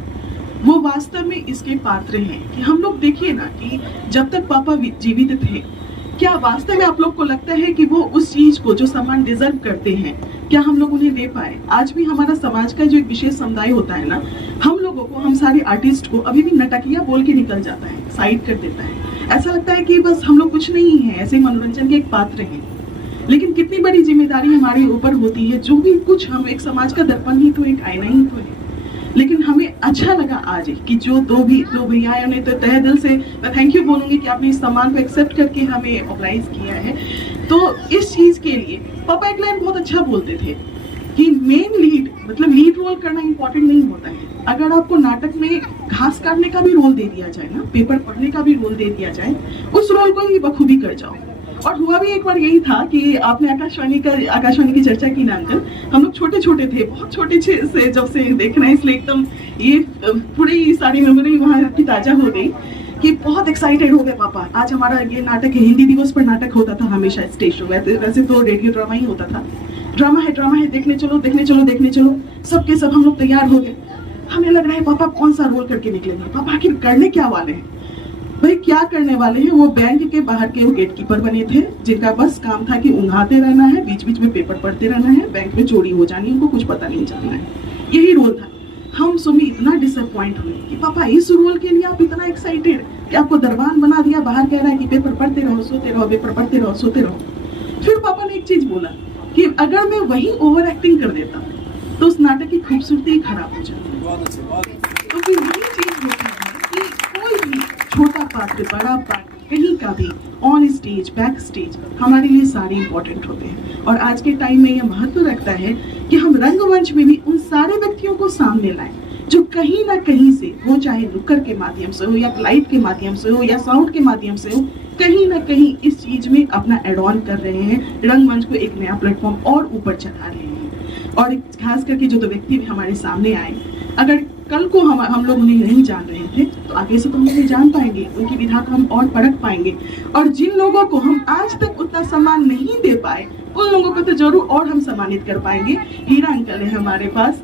वो वास्तव में इसके पात्र हैं। कि हम लोग देखिए ना कि जब तक पापा जीवित थे, क्या वास्तव में आप लोग को लगता है कि वो उस चीज को जो सम्मान डिजर्व करते हैं, क्या हम लोग उन्हें दे पाए? आज भी हमारा समाज का जो एक विशेष समुदाय होता है ना, हम लोगों को, हम सारे आर्टिस्ट को अभी भी नटकिया बोल के निकल जाता है, साइड कर देता है। ऐसा लगता है कि बस हम लोग कुछ नहीं है, ऐसे मनोरंजन के एक पात्र हैं। लेकिन कितनी बड़ी जिम्मेदारी हमारे ऊपर होती है। जो भी कुछ हम, एक समाज का दर्पण ही तो, एक आईना ही तो है। लेकिन हमें अच्छा लगा आज कि जो दो भैया ने तो तहे दिल से मैं थैंक यू बोलूंगी कि आपने इस सम्मान को एक्सेप्ट करके हमें ऑर्गेनाइज किया है। तो इस चीज के लिए पापा एक लाइन बहुत अच्छा बोलते थे कि मेन लीड, मतलब लीड रोल करना इंपॉर्टेंट नहीं होता है। अगर आपको नाटक में घास काटने का भी रोल दे दिया जाए ना, पेपर पढ़ने का भी रोल दे दिया जाए, उस रोल को ही बखूबी कर जाओ। और हुआ भी एक बार यही था कि आपने आकाशवाणी की चर्चा की ना अंकल, हम लोग छोटे छोटे थे, बहुत छोटे से जब से देख रहे हैं, इसलिए एकदम ये पूरी सारी मेमोरी वहाँ की ताजा हो गई कि बहुत एक्साइटेड हो गए पापा। आज हमारा ये नाटक है, हिंदी दिवस पर नाटक होता था हमेशा स्टेज शो, वैसे तो रेडियो ड्रामा ही होता था। ड्रामा है, देखने चलो, सबके सब हम लोग तैयार हो गए। हमें लग रहा है पापा कौन सा रोल करके निकलेंगे, पापा आखिर करने क्या वाले हैं। भाई क्या करने वाले हैं? वो बैंक के बाहर के वो गेटकीपर बने थे, जिनका बस काम था कि ऊँघाते रहना है, बीच बीच में पेपर पढ़ते रहना है, बैंक में चोरी हो जानी, उनको कुछ पता नहीं चलना है, यही रोल था। हम सुमी इतना डिसअपॉइंट हुए कि पापा इस रोल के लिए आप इतना एक्साइटेड कि आपको दरबान बना दिया, बाहर कह रहा है कि पेपर पढ़ते रहो, सोते रहो, पेपर पढ़ते रहो, सोते रहो। फिर पापा ने एक चीज बोला कि अगर मैं वही ओवर एक्टिंग कर देता तो उस नाटक की खूबसूरती खराब हो जाती। तो फिर वही चीज होती है कि कोई भी छोटा पात्र, बड़ा पात्र, कहीं का भी, ऑन स्टेज, बैक स्टेज, हमारे लिए सारे इंपॉर्टेंट होते हैं। और आज के टाइम में यह महत्व रखता है कि हम रंगमंच में भी उन सारे व्यक्तियों को सामने लाएं जो कहीं ना कहीं से, वो चाहे नुक्कड़ के माध्यम से हो या लाइट के माध्यम से हो या साउंड के माध्यम से हो, कहीं ना कहीं इस चीज में अपना एड ऑन कर रहे हैं, रंगमंच को एक नया प्लेटफॉर्म और ऊपर चढ़ा रहे हैं। और खास करके जो दो व्यक्ति भी हमारे सामने आए, अगर कल को हम लोग उन्हें नहीं जान रहे थे तो आगे से तो हम उन्हें जान पाएंगे, उनकी विधा को हम और परख पाएंगे। और जिन लोगों को हम आज तक उतना सम्मान नहीं दे पाए, उन लोगों को तो जरूर और हम सम्मानित कर पाएंगे। हीरा अंकल है हमारे पास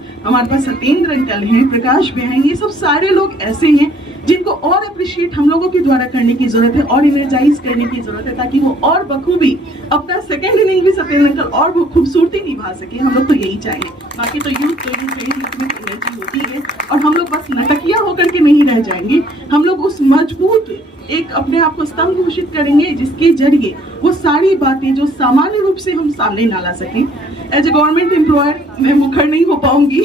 सत्येंद्र अंकल हैं, प्रकाश भैया हैं, ये सब सारे लोग ऐसे हैं जिनको और अप्रिशिएट हम लोगों के द्वारा करने की जरूरत है और एनर्जाइज करने की जरूरत है, ताकि वो और बखूबी अपना सेकंड इनिंग भी सत्येंद्र अंकल और वो खूबसूरती निभा सके। हम लोग तो यही चाहेंगे। बाकी तो यूथ में एनर्जी होती है और हम लोग बस नटकिया होकर के नहीं रह जाएंगे, हम लोग उस मजबूत एक अपने आप को स्तंभ घोषित करेंगे जिसके जरिए वो सारी बातें जो सामान्य रूप से हम सामने ना ला सकें। एज ए गवर्नमेंट एम्प्लॉयर मैं मुखर नहीं हो पाऊंगी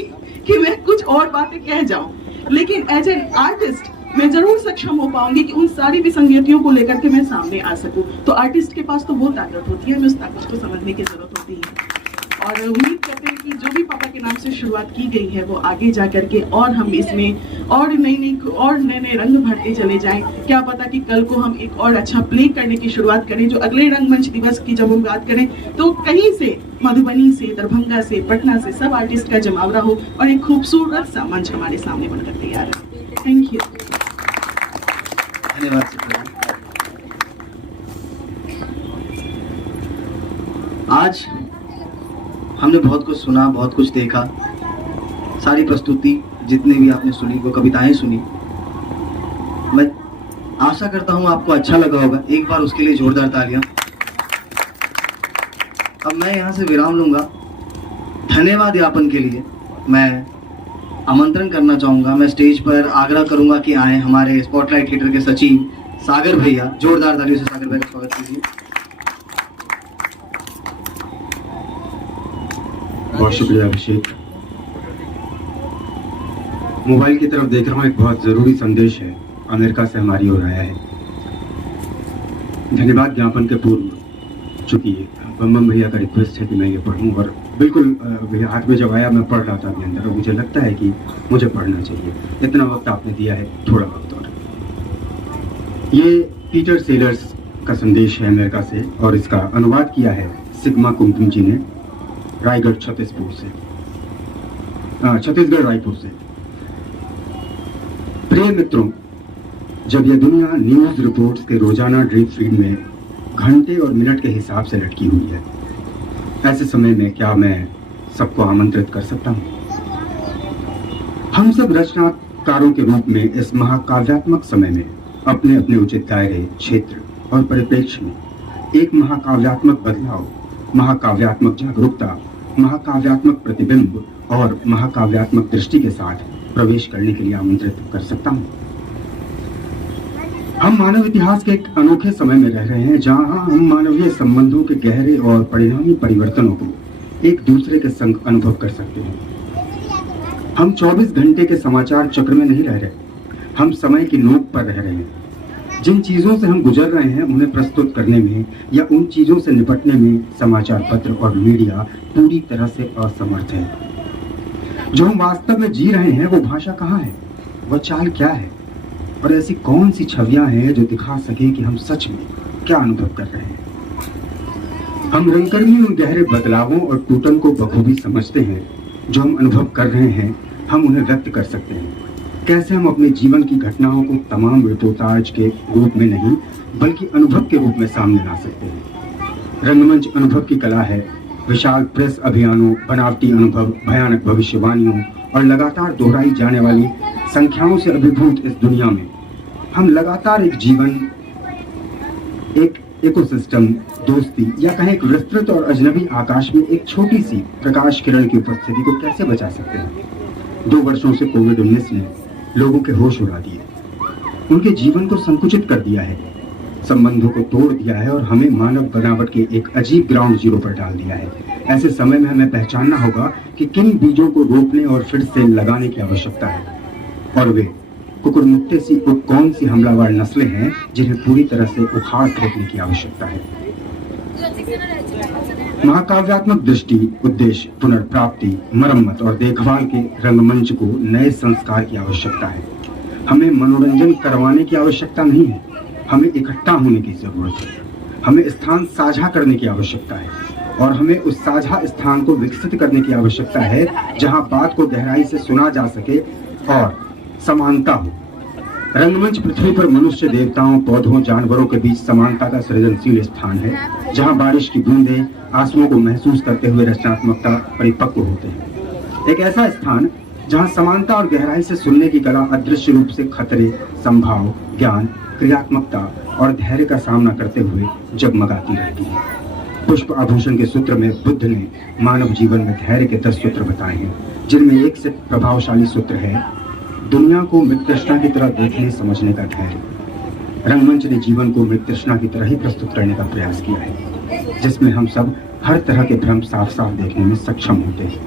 कि मैं कुछ और बातें कह जाऊं, लेकिन एज एन आर्टिस्ट मैं जरूर सक्षम हो पाऊंगी कि उन सारी विसंगतियों को लेकर के मैं सामने आ सकूं। तो आर्टिस्ट के पास तो वो ताकत होती है, हमें उस ताकत को समझने की जरूरत होती है। और उम्मीद करते हैं कि जो भी पापा के नाम से शुरुआत की गई है वो आगे जा करके और हम इसमें और नए रंग भरते चले जाएं। क्या पता कि कल को हम एक और अच्छा प्ले करने की शुरुआत करें, जो अगले रंगमंच दिवस की जब हम बात करें तो कहीं से, मधुबनी से, दरभंगा से, पटना से सब आर्टिस्ट का जमावड़ा हो और एक खूबसूरत सा मंच हमारे सामने बनकर तैयार है। Thank you. धन्यवाद। आज हमने बहुत कुछ सुना, बहुत कुछ देखा, सारी प्रस्तुति जितनी भी आपने सुनी, वो कविताएं सुनी। मैं आशा करता हूँ आपको अच्छा लगा होगा। एक बार उसके लिए जोरदार तालियां। अब मैं यहाँ से विराम लूंगा। धन्यवाद ज्ञापन के लिए मैं आमंत्रण करना चाहूंगा, मैं स्टेज पर आग्रह करूंगा कि आए हमारे स्पॉटलाइट थिएटर के सचिव सागर भैया। जोरदार तालियों से सागर भाई का स्वागत कीजिए। बहुत शुक्रिया अभिषेक। मोबाइल की तरफ देख रहा हूँ, एक बहुत जरूरी संदेश है अमेरिका से हमारी ओर आया है। धन्यवाद ज्ञापन के पूर्व चूंकि बम भैया का रिक्वेस्ट है कि मैं ये पढ़ूं, और बिल्कुल भैया हाथ में जब आया मैं पढ़ रहा था अभी अंदर, और मुझे लगता है कि मुझे पढ़ना चाहिए। इतना वक्त आपने दिया है, थोड़ा वक्त और। ये पीटर सेलर्स का संदेश है अमेरिका से, और इसका अनुवाद किया है सिग्मा कुमकुम जी ने रायगढ़ छत्तीसगढ़ रायपुर से। प्रिय मित्रों, जब यह दुनिया न्यूज रिपोर्ट्स के रोजाना ड्रिप फीड में घंटे और मिनट के हिसाब से लटकी हुई है, ऐसे समय में क्या मैं सबको आमंत्रित कर सकता हूं? हम सब रचनाकारों के रूप में इस महाकाव्यात्मक समय में अपने अपने उचित दायरे, क्षेत्र और परिप्रेक्ष्य में एक महाकाव्यात्मक बदलाव, महाकाव्यात्मक जागरूकता, महाकाव्यात्मक प्रतिबिंब और महाकाव्यात्मक दृष्टि के साथ प्रवेश करने के लिए आमंत्रित कर सकता हूं। हम मानव इतिहास के एक अनोखे समय में रह रहे हैं, जहां हम मानवीय संबंधों के गहरे और परिणामी परिवर्तनों को एक दूसरे के संग अनुभव कर सकते हैं। हम 24 घंटे के समाचार चक्र में नहीं रह रहे, हम समय की नोक पर रह रहे हैं। जिन चीजों से हम गुजर रहे हैं उन्हें प्रस्तुत करने में या उन चीजों से निपटने में समाचार पत्र और मीडिया पूरी तरह से असमर्थ है। जो हम वास्तव में जी रहे हैं वो भाषा कहाँ है, वह चाल क्या है, और ऐसी कौन सी छवियां हैं जो दिखा सके कि हम सच में क्या अनुभव कर रहे हैं। हम रंगकर्मी उन गहरे बदलावों और टूटन को बखूबी समझते हैं जो हम अनुभव कर रहे हैं। हम उन्हें व्यक्त कर सकते हैं। कैसे हम अपने जीवन की घटनाओं को तमाम रिपोर्टाज के रूप में नहीं बल्कि अनुभव के रूप में सामने ला सकते हैं। रंगमंच अनुभव की कला है। विशाल प्रेस अभियानों, बनावटी अनुभव, भयानक भविष्यवाणियों और लगातार दोहराई जाने वाली संख्याओं से अभिभूत इस दुनिया में हम लगातार एक जीवन, एक इकोसिस्टम, दोस्ती या कहें एक विस्तृत और अजनबी आकाश में एक छोटी सी प्रकाश किरण की उपस्थिति को कैसे बचा सकते हैं? 2 वर्षों से कोविड-19 ने लोगों के होश उड़ा दिए, उनके जीवन को संकुचित कर दिया है, संबंधों को तोड़ दिया है और हमें मानव बनावट के एक अजीब ग्राउंड जीरो पर डाल दिया है। ऐसे समय में हमें पहचानना होगा कि किन बीजों को रोपने और फिर से लगाने की आवश्यकता है, और वे कुकुरमुत्ते सी कौन सी हमलावर नस्लें हैं जिन्हें पूरी तरह से उखाड़ फेंकने की आवश्यकता है। महाकाव्यात्मक दृष्टि, उद्देश्य, पुनर्प्राप्ति, मरम्मत और देखभाल के रंगमंच को नए संस्कार की आवश्यकता है। हमें मनोरंजन करवाने की आवश्यकता नहीं है, हमें इकट्ठा होने की जरूरत है। हमें स्थान साझा करने की आवश्यकता है और हमें उस साझा स्थान को विकसित करने की आवश्यकता है जहां बात को गहराई से सुना जा सके और समानता हो। रंगमंच पृथ्वी पर मनुष्य, देवताओं, पौधों, जानवरों के बीच समानता का सृजनशील स्थान है, जहां बारिश की बूंदें आंसुओं को महसूस करते हुए रचनात्मकता परिपक्व होते हैं। एक ऐसा स्थान जहां समानता और गहराई से सुनने की कला अदृश्य रूप से खतरे, संभाव, ज्ञान, क्रियात्मकता और धैर्य का सामना करते हुए जगमगाती रहती है। पुष्प आभूषण के सूत्र में बुद्ध ने मानव जीवन में धैर्य के 10 सूत्र बताए हैं, जिनमें एक से प्रभावशाली सूत्र है दुनिया को मृत तृष्णा की तरह देखने समझने का धैर्य। रंगमंच ने जीवन को मृत तृष्णा की तरह ही प्रस्तुत करने का प्रयास किया है, जिसमें हम सब हर तरह के भ्रम साफ साफ देखने में सक्षम होते हैं।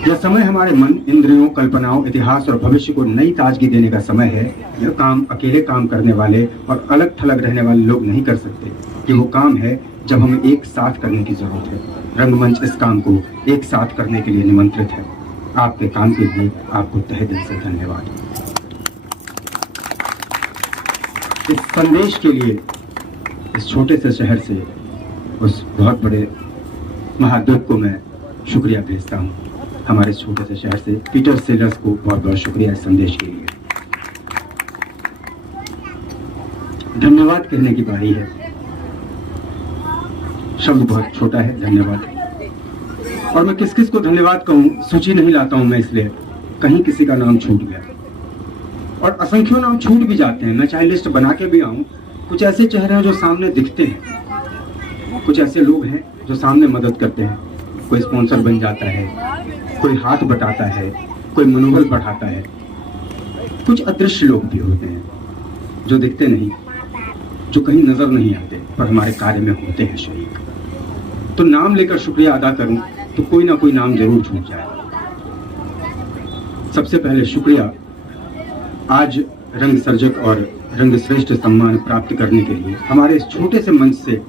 यह समय हमारे मन, इंद्रियों, कल्पनाओं, इतिहास और भविष्य को नई ताजगी देने का समय है। यह काम अकेले काम करने वाले और अलग थलग रहने वाले लोग नहीं कर सकते। कि वो काम है जब हमें एक साथ करने की जरूरत है। रंगमंच इस काम को एक साथ करने के लिए निमंत्रित है। आपके काम के लिए आपको तहे दिल से धन्यवाद। इस संदेश के लिए इस छोटे से शहर से उस बहुत बड़े महाद्वीप को मैं शुक्रिया भेजता हूँ। हमारे छोटे से शहर से पीटर सेलर्स को बहुत बहुत शुक्रिया इस संदेश के लिए। धन्यवाद कहने की बारी है। शब्द बहुत छोटा है, धन्यवाद। और मैं किस किस को धन्यवाद कहूँ, सूची नहीं लाता हूँ मैं, इसलिए कहीं किसी का नाम छूट गया। और असंख्यों नाम छूट भी जाते हैं। मैं चाहे लिस्ट बना के भी आऊँ, कुछ ऐसे चेहरे हैं जो सामने दिखते हैं, कुछ ऐसे लोग हैं जो सामने मदद करते हैं। कोई स्पॉन्सर बन जाता है, कोई हाथ बटाता है, कोई मनोबल बढ़ाता है। कुछ अदृश्य लोग भी होते हैं जो दिखते नहीं, जो कहीं नजर नहीं आते, पर हमारे कार्य में होते हैं शरीक। तो नाम लेकर शुक्रिया अदा करूं तो कोई ना कोई नाम जरूर छूट जाए। सबसे पहले शुक्रिया आज रंग सर्जक और रंग श्रेष्ठ सम्मान प्राप्त करने के लिए, हमारे इस छोटे से मंच से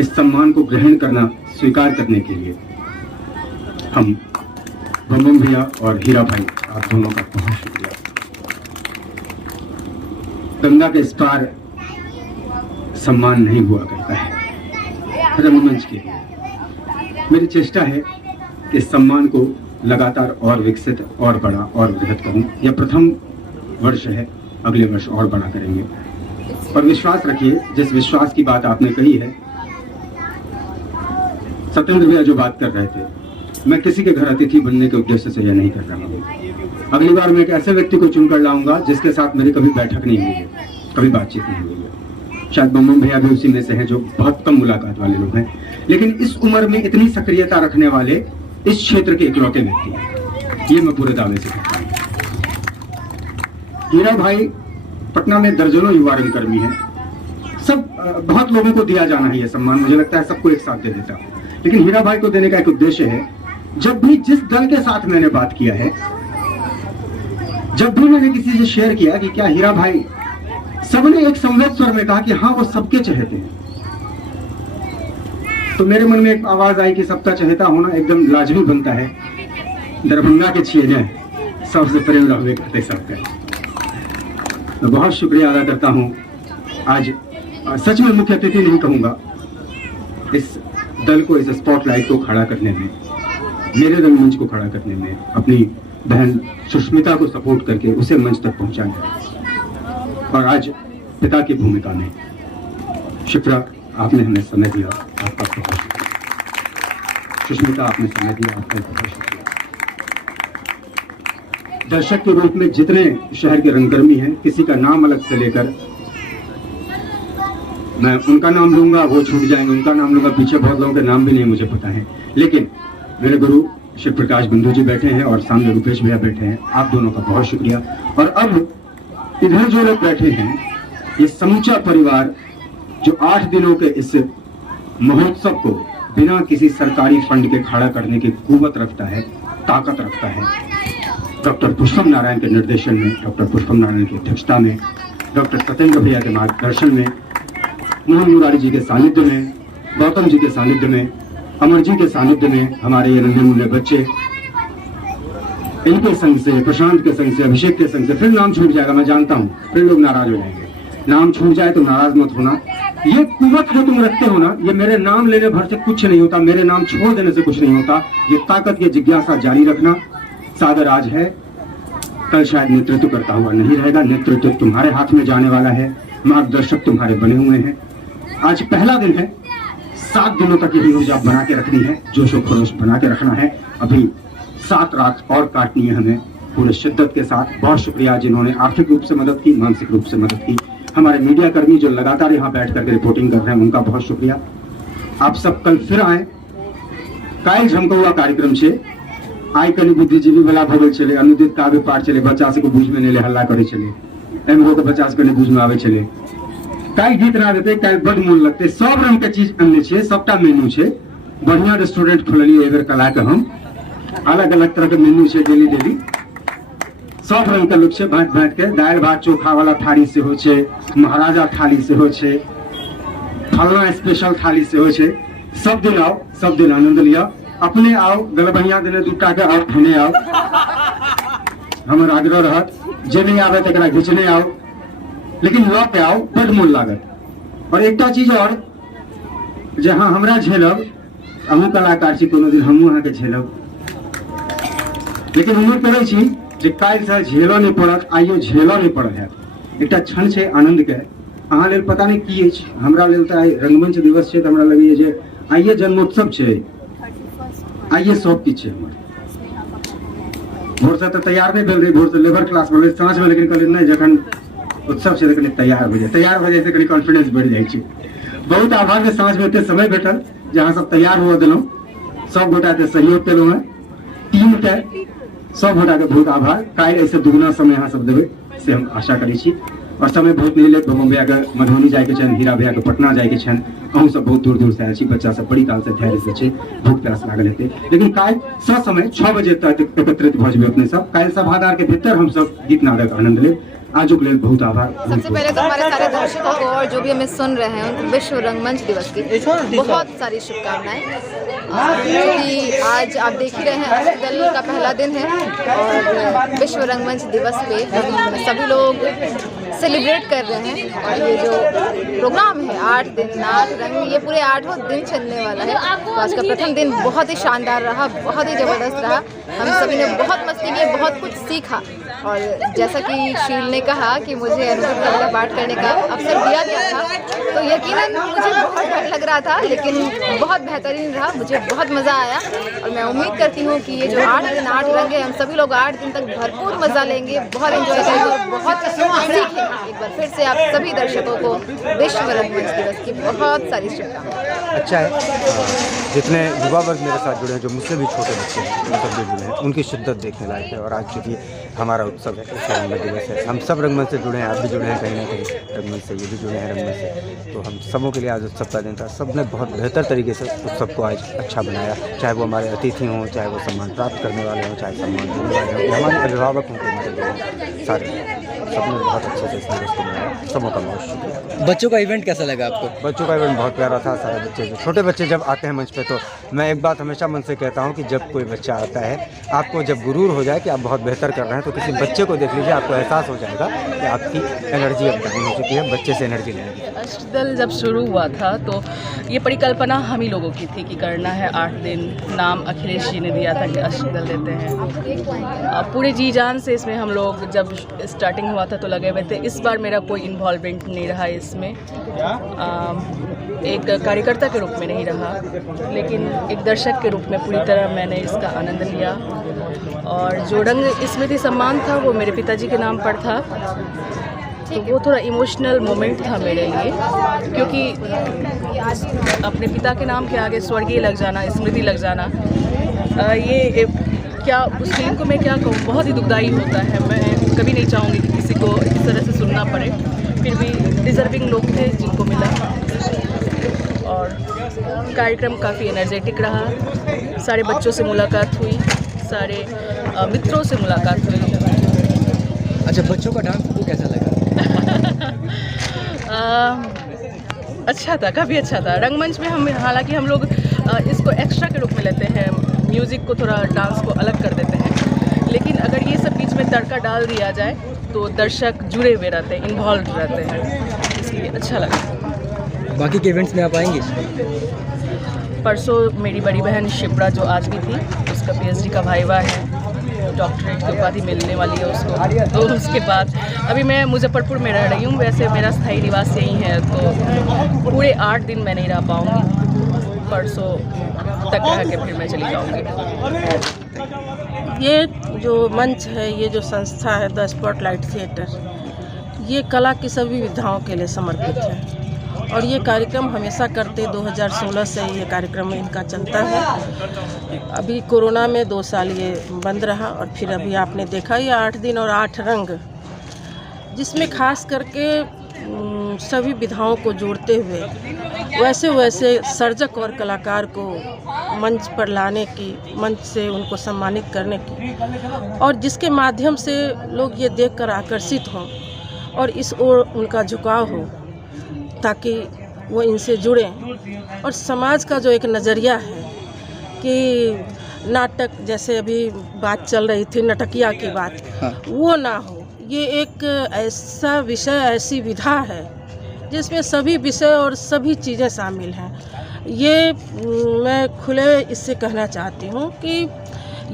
इस सम्मान को ग्रहण करना, स्वीकार करने के लिए हम बम भैया और हीरा भाई, आप दोनों का बहुत शुक्रिया। गंगा के इस पार सम्मान नहीं हुआ करता है रंगमंच के लिए। मेरी चेष्टा है कि इस सम्मान को लगातार और विकसित और बड़ा और वृहद करूं। यह प्रथम वर्ष है, अगले वर्ष और बड़ा करेंगे। और विश्वास रखिए, जिस विश्वास की बात आपने कही है, सत्येंद्र भैया जो बात कर रहे थे, मैं किसी के घर अतिथि बनने के उद्देश्य से यह नहीं कर रहा हूँ। अगली बार मैं एक ऐसे व्यक्ति को चुनकर लाऊंगा जिसके साथ मेरी कभी बैठक नहीं हुई है, कभी बातचीत नहीं हुई है। शायद बम भैया भी उसी में से हैं जो बहुत कम मुलाकात वाले लोग हैं, लेकिन इस उम्र में इतनी सक्रियता रखने वाले इस क्षेत्र के इकलौते व्यक्ति हैं, ये मैं पूरे दावे से कहता हूँ। हीरा भाई पटना में दर्जनों युवा रंगकर्मी हैं, सब बहुत लोगों को दिया जाना है ये सम्मान, मुझे लगता है सबको एक साथ दे देता, लेकिन हीरा भाई को देने का एक उद्देश्य है। जब भी जिस दल के साथ मैंने बात किया है, जब भी मैंने किसी से शेयर किया कि क्या हीरा भाई, सबने एक संवेद स्वर में कहा कि हाँ वो सबके चहेते हैं। तो मेरे मन में एक आवाज आई कि सबका चहेता होना एकदम लाजमी बनता है। दरभंगा के छिए जाए सबसे प्रेम रहवे करते सबका। मैं बहुत शुक्रिया अदा करता हूँ। आज सच में मुख्य अतिथि नहीं कहूंगा, इस दल को, इस स्पॉटलाइट को खड़ा करने में, मेरे रंगमंच को खड़ा करने में, अपनी बहन सुष्मिता को सपोर्ट करके उसे मंच तक पहुंचाने, और आज पिता की भूमिका में शिप्रा, आपने हमें समय दिया, आपका बहुत शुक्रिया। सुष्मिता, आपने समय दिया, आपका बहुत शुक्रिया। दर्शक के रूप में जितने शहर के रंगकर्मी हैं, किसी का नाम अलग से लेकर मैं उनका नाम लूंगा, वो छूट जाएंगे, उनका नाम लूंगा, पीछे बहुत लोगों के नाम भी नहीं मुझे पता है, लेकिन मेरे गुरु शिव प्रकाश बंधु जी बैठे हैं और सामने रुपेश भैया बैठे हैं, आप दोनों का बहुत शुक्रिया। और अब इधर जो लोग बैठे हैं, ये समूचा परिवार जो 8 दिनों के इस महोत्सव को बिना किसी सरकारी फंड के खड़ा करने की कुव्वत रखता है, ताकत रखता है। डॉक्टर पुष्पम नारायण के निर्देशन में, डॉक्टर पुष्पम नारायण की अध्यक्षता में, डॉक्टर सत्येंद्र भैया के मार्गदर्शन में, मोहन मुरारी जी के सानिध्य में, गौतम जी के सानिध्य में, अमर जी के सानिध्य में, हमारे ये नन्हे मुन्ने बच्चे, इनके संग से, प्रशांत के संग से, अभिषेक के संग से, फिर नाम छूट जाएगा, मैं जानता हूँ, फिर लोग नाराज हो जाएंगे। नाम छूट जाए तो नाराज मत होना। ये कुव्वत जो तुम रखते हो ना, ये मेरे नाम लेने भर से कुछ नहीं होता, मेरे नाम छोड़ देने से कुछ नहीं होता। ये ताकत, ये जिज्ञासा जारी रखना। सागर आज है, कल शायद नेतृत्व करता हुआ नहीं रहेगा। नेतृत्व तुम्हारे हाथ में जाने वाला है, मार्गदर्शक तुम्हारे बने हुए हैं। आज पहला दिन है, 7 दिनों तक यही ऊर्जा बना के रखनी है, जोशो खरोश बना के रखना है। अभी 7 रात और काटनी है हमें पूरे शिद्दत के साथ। बहुत शुक्रिया जिन्होंने आर्थिक रूप से मदद की, मानसिक रूप से मदद की। हमारे मीडिया कर्मी जो लगातार यहाँ बैठ करके रिपोर्टिंग कर रहे हैं, उनका बहुत शुक्रिया। आप सब कल फिर आए। कायल झमकौआ कार्यक्रम से आई कनी बुद्धिजीवी वाला भगल चले, अनुदित काव्य पाठ चले, 50 को बूझ में नेले हल्ला करे चले, एमओ के 50 के बूझ में आवे चले। काई गीत ना देते, काई बड़ मूल लगते, सब रंग के चीज अनले छे, सबटा मेनू छे। बढ़िया रेस्टोरेंट खोललिए एबर कला के हम, अलग अलग तरह के मेनू छे, डेली डेली सब रंग के लोग छे। भात भात के दाल भात चोखा वाला थाली से हो छे, महाराजा थाली से हो छे, फलना स्पेशल थाली से हो छे। सब दिन आओ, सब दिन आनंद लिया। अपने आओ, गलबहिया देने दूटा के आओ, फिने आओ। हमर आग्रह रहत, जे नहीं आवे तकरा घिचने आओ, लेकिन लौ के आओ, बड़ मोल लागत। और एकटा चीज और, जहाँ हमरा झेलब, अहूँ कलाकार छी, कोनो दिन हमहूँ अहाँके झेलब, लेकिन उम्मीद करै छी जे काल्हि से झेलो नहीं पड़त, आइयो झेलो नहीं पड़ल है। एकटा क्षण छै आनंद के, अहाँ लेल पता नहीं की अछि, हमरा लेल तऽ आइ रंगमंच दिवस छै, तऽ हमरा लगैए जे आइए जन्मोत्सव छै, आइए सब किछु छै हमर। भोर से तो तैयार नहीं भेल रही, भोर से लेबर क्लास भेल साँझ में, लेकिन कहलिए नहीं जखन उत्सव से कनी तैयार हो जाए, तैयार हो जाए से कनी कॉन्फिडेंस बढ़ जाए छै। बहुत आभार जे साँझ में एते समय भेटल जहाँ सब तैयार हुआ दिलौं, सब गोटा के सहयोग केलौं हैं, टीम के सब गोटा के बहुत आभार। काल्हि ऐसे दुगुना समय अहाँ सब देबै से हम आशा करै छी। और समय बहुत नहीं लेट बम्बई भैया के मधुबनी जाए के छन, हीरा भैया के पटना जाए के छन, अहूँ सब बहुत दूर दूर से आयल छी, बच्चा सब बड़ी काल से धैर्य से छै, भूख प्यास लागल हेतै, लेकिन काल्हि समय 6 बजे तक एकत्रित भऽ जेबै अपने सब। काल्हि सभागार के भीतर हम सब गीत नादक आनंद लेब। आजुक लेल बहुत आभार। सबसे पहले तो हमारे सारे दर्शकों को और जो भी हमें सुन रहे हैं उनको विश्व रंगमंच दिवस की बहुत सारी शुभकामनाएं। क्योंकि आज आप देख ही रहे हैं अष्टदल का पहला दिन है और विश्व रंगमंच दिवस पे हम सभी लोग सेलिब्रेट कर रहे हैं। और ये जो प्रोग्राम है 8 दिन 8 रंग, ये पूरे 8 दिन चलने वाला है। तो आज का प्रथम दिन बहुत ही शानदार रहा, बहुत ही ज़बरदस्त रहा। हम सभी ने बहुत मस्ती की, बहुत कुछ सीखा। और जैसा कि शील ने कहा कि मुझे अनुभव कला पाठ करने का अवसर दिया गया था, तो यकीनन मुझे बहुत डर लग रहा था, लेकिन बहुत बेहतरीन रहा, मुझे बहुत मज़ा आया। और मैं उम्मीद करती हूँ कि ये जो 8 दिन 8 रंग है, हम सभी लोग 8 दिन तक भरपूर मज़ा लेंगे, बहुत एंजॉय करेंगे और बहुत सीखेंगे। एक बार फिर से आप सभी दर्शकों को विश्व रंगमंच दिवस की बहुत सारी शुभकामनाएं। अच्छा है, जितने युवा वर्ग मेरे साथ जुड़े हैं, जो मुझसे भी छोटे बच्चे हैं, उन सब भी जुड़े हैं, उनकी शिद्दत देखने लायक है। और आज चूँकि हमारा उत्सव है, रंगमंच दिवस है, हम सब रंगमंच से जुड़े हैं, आप भी जुड़े हैं कहीं ना कहीं रंगमंच से, ये भी जुड़े हैं रंगमंच से। तो हम सबों के लिए आज उत्सव का दिन था। सब ने बहुत बेहतर तरीके से उत्सव को आज अच्छा बनाया, चाहे वो हमारे अतिथि हों, चाहे वो सम्मान प्राप्त करने वाले हों, चाहे सम्मान देने वाले हों, हमारे अभिभावक हों, सारे सबने बहुत अच्छे से इसमें व्यवस्था बनाया। सबों का बहुत शुक्रिया। बच्चों का इवेंट कैसा लगा आपको? बच्चों का इवेंट बहुत प्यारा था। सारे बच्चे, छोटे बच्चे जब आते हैं मंच पे, तो मैं एक बात हमेशा मन से कहता हूँ कि जब कोई बच्चा आता है, आपको जब गुरूर हो जाए कि आप बहुत बेहतर कर रहे हैं, तो किसी बच्चे को देख लीजिए, आपको एहसास हो जाएगा कि आपकी एनर्जी अब डाउन हो चुकी है, बच्चे से एनर्जी लेंगे। अष्टदल जब शुरू हुआ था तो ये परिकल्पना हम ही लोगों की थी कि करना है 8 दिन। नाम अखिलेश जी ने दिया था कि अष्टदल देते हैं। पूरे जी जान से इसमें हम लोग जब स्टार्टिंग हुआ था तो लगे हुए थे। इस बार मेरा कोई इन्वॉल्वमेंट नहीं रहा इसमें, एक कार्यकर्ता के रूप में नहीं रहा, लेकिन एक दर्शक के रूप में पूरी तरह मैंने इसका आनंद लिया। और जो रंग स्मृति सम्मान था वो मेरे पिताजी के नाम पर था, तो वो थोड़ा इमोशनल मोमेंट था मेरे लिए, क्योंकि अपने पिता के नाम के आगे स्वर्गीय लग जाना, स्मृति लग जाना, ये क्या उस फिल्म को मैं क्या कहूँ, बहुत ही दुखदाई होता है। मैं कभी नहीं चाहूँगी कि किसी को इस तरह से सुनना पड़े। फिर भी डिज़र्विंग लोग थे जिनको मिला। और कार्यक्रम काफ़ी एनर्जेटिक रहा, सारे बच्चों से मुलाकात हुई, सारे मित्रों से मुलाकात हुई। अच्छा, बच्चों का डांस को कैसा लगा? अच्छा था, काफ़ी अच्छा था। रंगमंच में हम हालांकि हम लोग इसको एक्स्ट्रा के रूप में लेते हैं, म्यूज़िक को थोड़ा डांस को अलग कर देते हैं, लेकिन अगर ये सब बीच में तड़का डाल दिया जाए तो दर्शक जुड़े हुए रहते हैं, इन्वॉल्व रहते हैं, इसलिए अच्छा लगा। बाकी के इवेंट्स में आप आएंगे? परसों मेरी बड़ी बहन शिप्रा जो आज भी थी, उसका PhD का वाइवा है, डॉक्टरेट की उपाधि मिलने वाली है उसको। तो उसके बाद अभी मैं मुजफ्फरपुर में रह रही हूँ, वैसे मेरा स्थायी निवास यहीं है, तो पूरे 8 दिन मैं नहीं रह पाऊँगी, परसों तक रह के फिर मैं चली जाऊँगी। ये जो मंच है, ये जो संस्था है द स्पॉटलाइट थिएटर, ये कला की सभी विधाओं के लिए समर्पित है। और ये कार्यक्रम हमेशा करते 2016 से ये कार्यक्रम इनका चलता है। अभी कोरोना में 2 साल ये बंद रहा, और फिर अभी आपने देखा ये 8 दिन और 8 रंग, जिसमें खास करके सभी विधाओं को जोड़ते हुए वैसे सर्जक और कलाकार को मंच पर लाने की, मंच से उनको सम्मानित करने की, और जिसके माध्यम से लोग ये देखकर आकर्षित हों और इस ओर उनका झुकाव हो, ताकि वो इनसे जुड़ें। और समाज का जो एक नज़रिया है कि नाटक, जैसे अभी बात चल रही थी नटकिया की बात, वो ना हो। ये एक ऐसा विषय, ऐसी विधा है जिसमें सभी विषय और सभी चीज़ें शामिल हैं। ये मैं खुले इससे कहना चाहती हूँ कि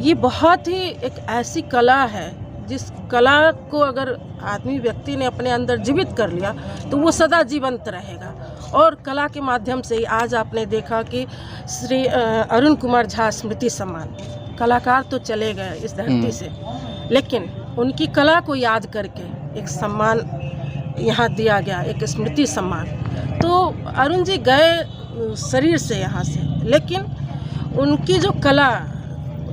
ये बहुत ही एक ऐसी कला है, जिस कला को अगर आदमी व्यक्ति ने अपने अंदर जीवित कर लिया तो वो सदा जीवंत रहेगा। और कला के माध्यम से ही आज आपने देखा कि श्री अरुण कुमार झा स्मृति सम्मान, कलाकार तो चले गए इस धरती से, लेकिन उनकी कला को याद करके एक सम्मान यहाँ दिया गया, एक स्मृति सम्मान। तो अरुण जी गए शरीर से यहाँ से, लेकिन उनकी जो कला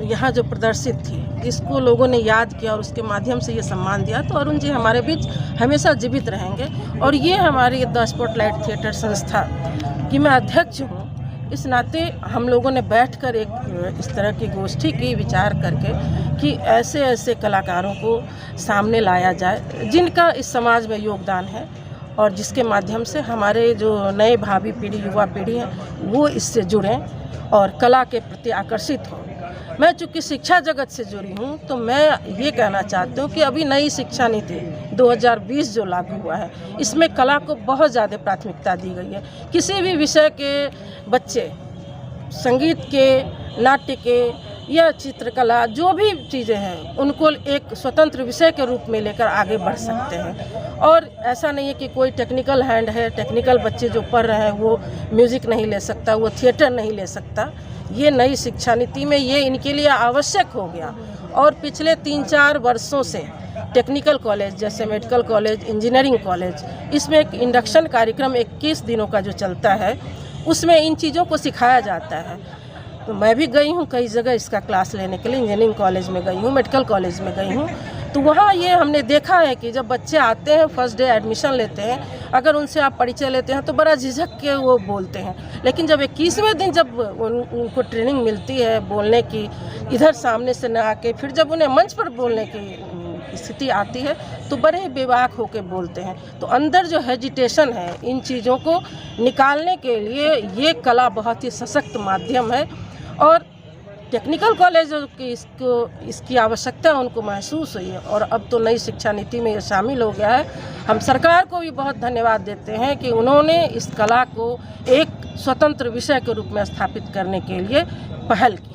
यहाँ जो प्रदर्शित थी, इसको लोगों ने याद किया और उसके माध्यम से ये सम्मान दिया। तो अरुण जी हमारे बीच हमेशा जीवित रहेंगे। और ये हमारी द स्पॉटलाइट थिएटर संस्था की मैं अध्यक्ष हूँ, इस नाते हम लोगों ने बैठकर एक इस तरह की गोष्ठी की, विचार करके कि ऐसे ऐसे कलाकारों को सामने लाया जाए जिनका इस समाज में योगदान है और जिसके माध्यम से हमारे जो नए भावी पीढ़ी, युवा पीढ़ी है, वो इससे जुड़ें और कला के प्रति आकर्षित हों। मैं चूँकि शिक्षा जगत से जुड़ी हूँ, तो मैं ये कहना चाहती हूँ कि अभी नई शिक्षा नीति 2020 जो लागू हुआ है, इसमें कला को बहुत ज़्यादा प्राथमिकता दी गई है। किसी भी विषय के बच्चे संगीत के, नाट्य के या चित्रकला, जो भी चीज़ें हैं, उनको एक स्वतंत्र विषय के रूप में लेकर आगे बढ़ सकते हैं। और ऐसा नहीं है कि कोई टेक्निकल हैंड है, टेक्निकल बच्चे जो पढ़ रहे हैं वो म्यूज़िक नहीं ले सकता, वो थिएटर नहीं ले सकता। ये नई शिक्षा नीति में ये इनके लिए आवश्यक हो गया। और पिछले 3-4 वर्षों से टेक्निकल कॉलेज जैसे मेडिकल कॉलेज, इंजीनियरिंग कॉलेज, इसमें एक इंडक्शन कार्यक्रम 21 दिनों का जो चलता है, उसमें इन चीज़ों को सिखाया जाता है। तो मैं भी गई हूँ कई जगह इसका क्लास लेने के लिए, इंजीनियरिंग कॉलेज में गई हूँ, मेडिकल कॉलेज में गई हूँ। तो वहाँ ये हमने देखा है कि जब बच्चे आते हैं, फर्स्ट डे एडमिशन लेते हैं, अगर उनसे आप परिचय लेते हैं तो बड़ा झिझक के वो बोलते हैं। लेकिन जब 21वें दिन जब उनको ट्रेनिंग मिलती है बोलने की, इधर सामने से न आके, फिर जब उन्हें मंच पर बोलने की स्थिति आती है तो बड़े बेबाक होकर बोलते हैं। तो अंदर जो हेजिटेशन है, इन चीज़ों को निकालने के लिए ये कला बहुत ही सशक्त माध्यम है। और टेक्निकल कॉलेज की इसकी आवश्यकता उनको महसूस हुई है और अब तो नई शिक्षा नीति में ये शामिल हो गया है। हम सरकार को भी बहुत धन्यवाद देते हैं कि उन्होंने इस कला को एक स्वतंत्र विषय के रूप में स्थापित करने के लिए पहल की।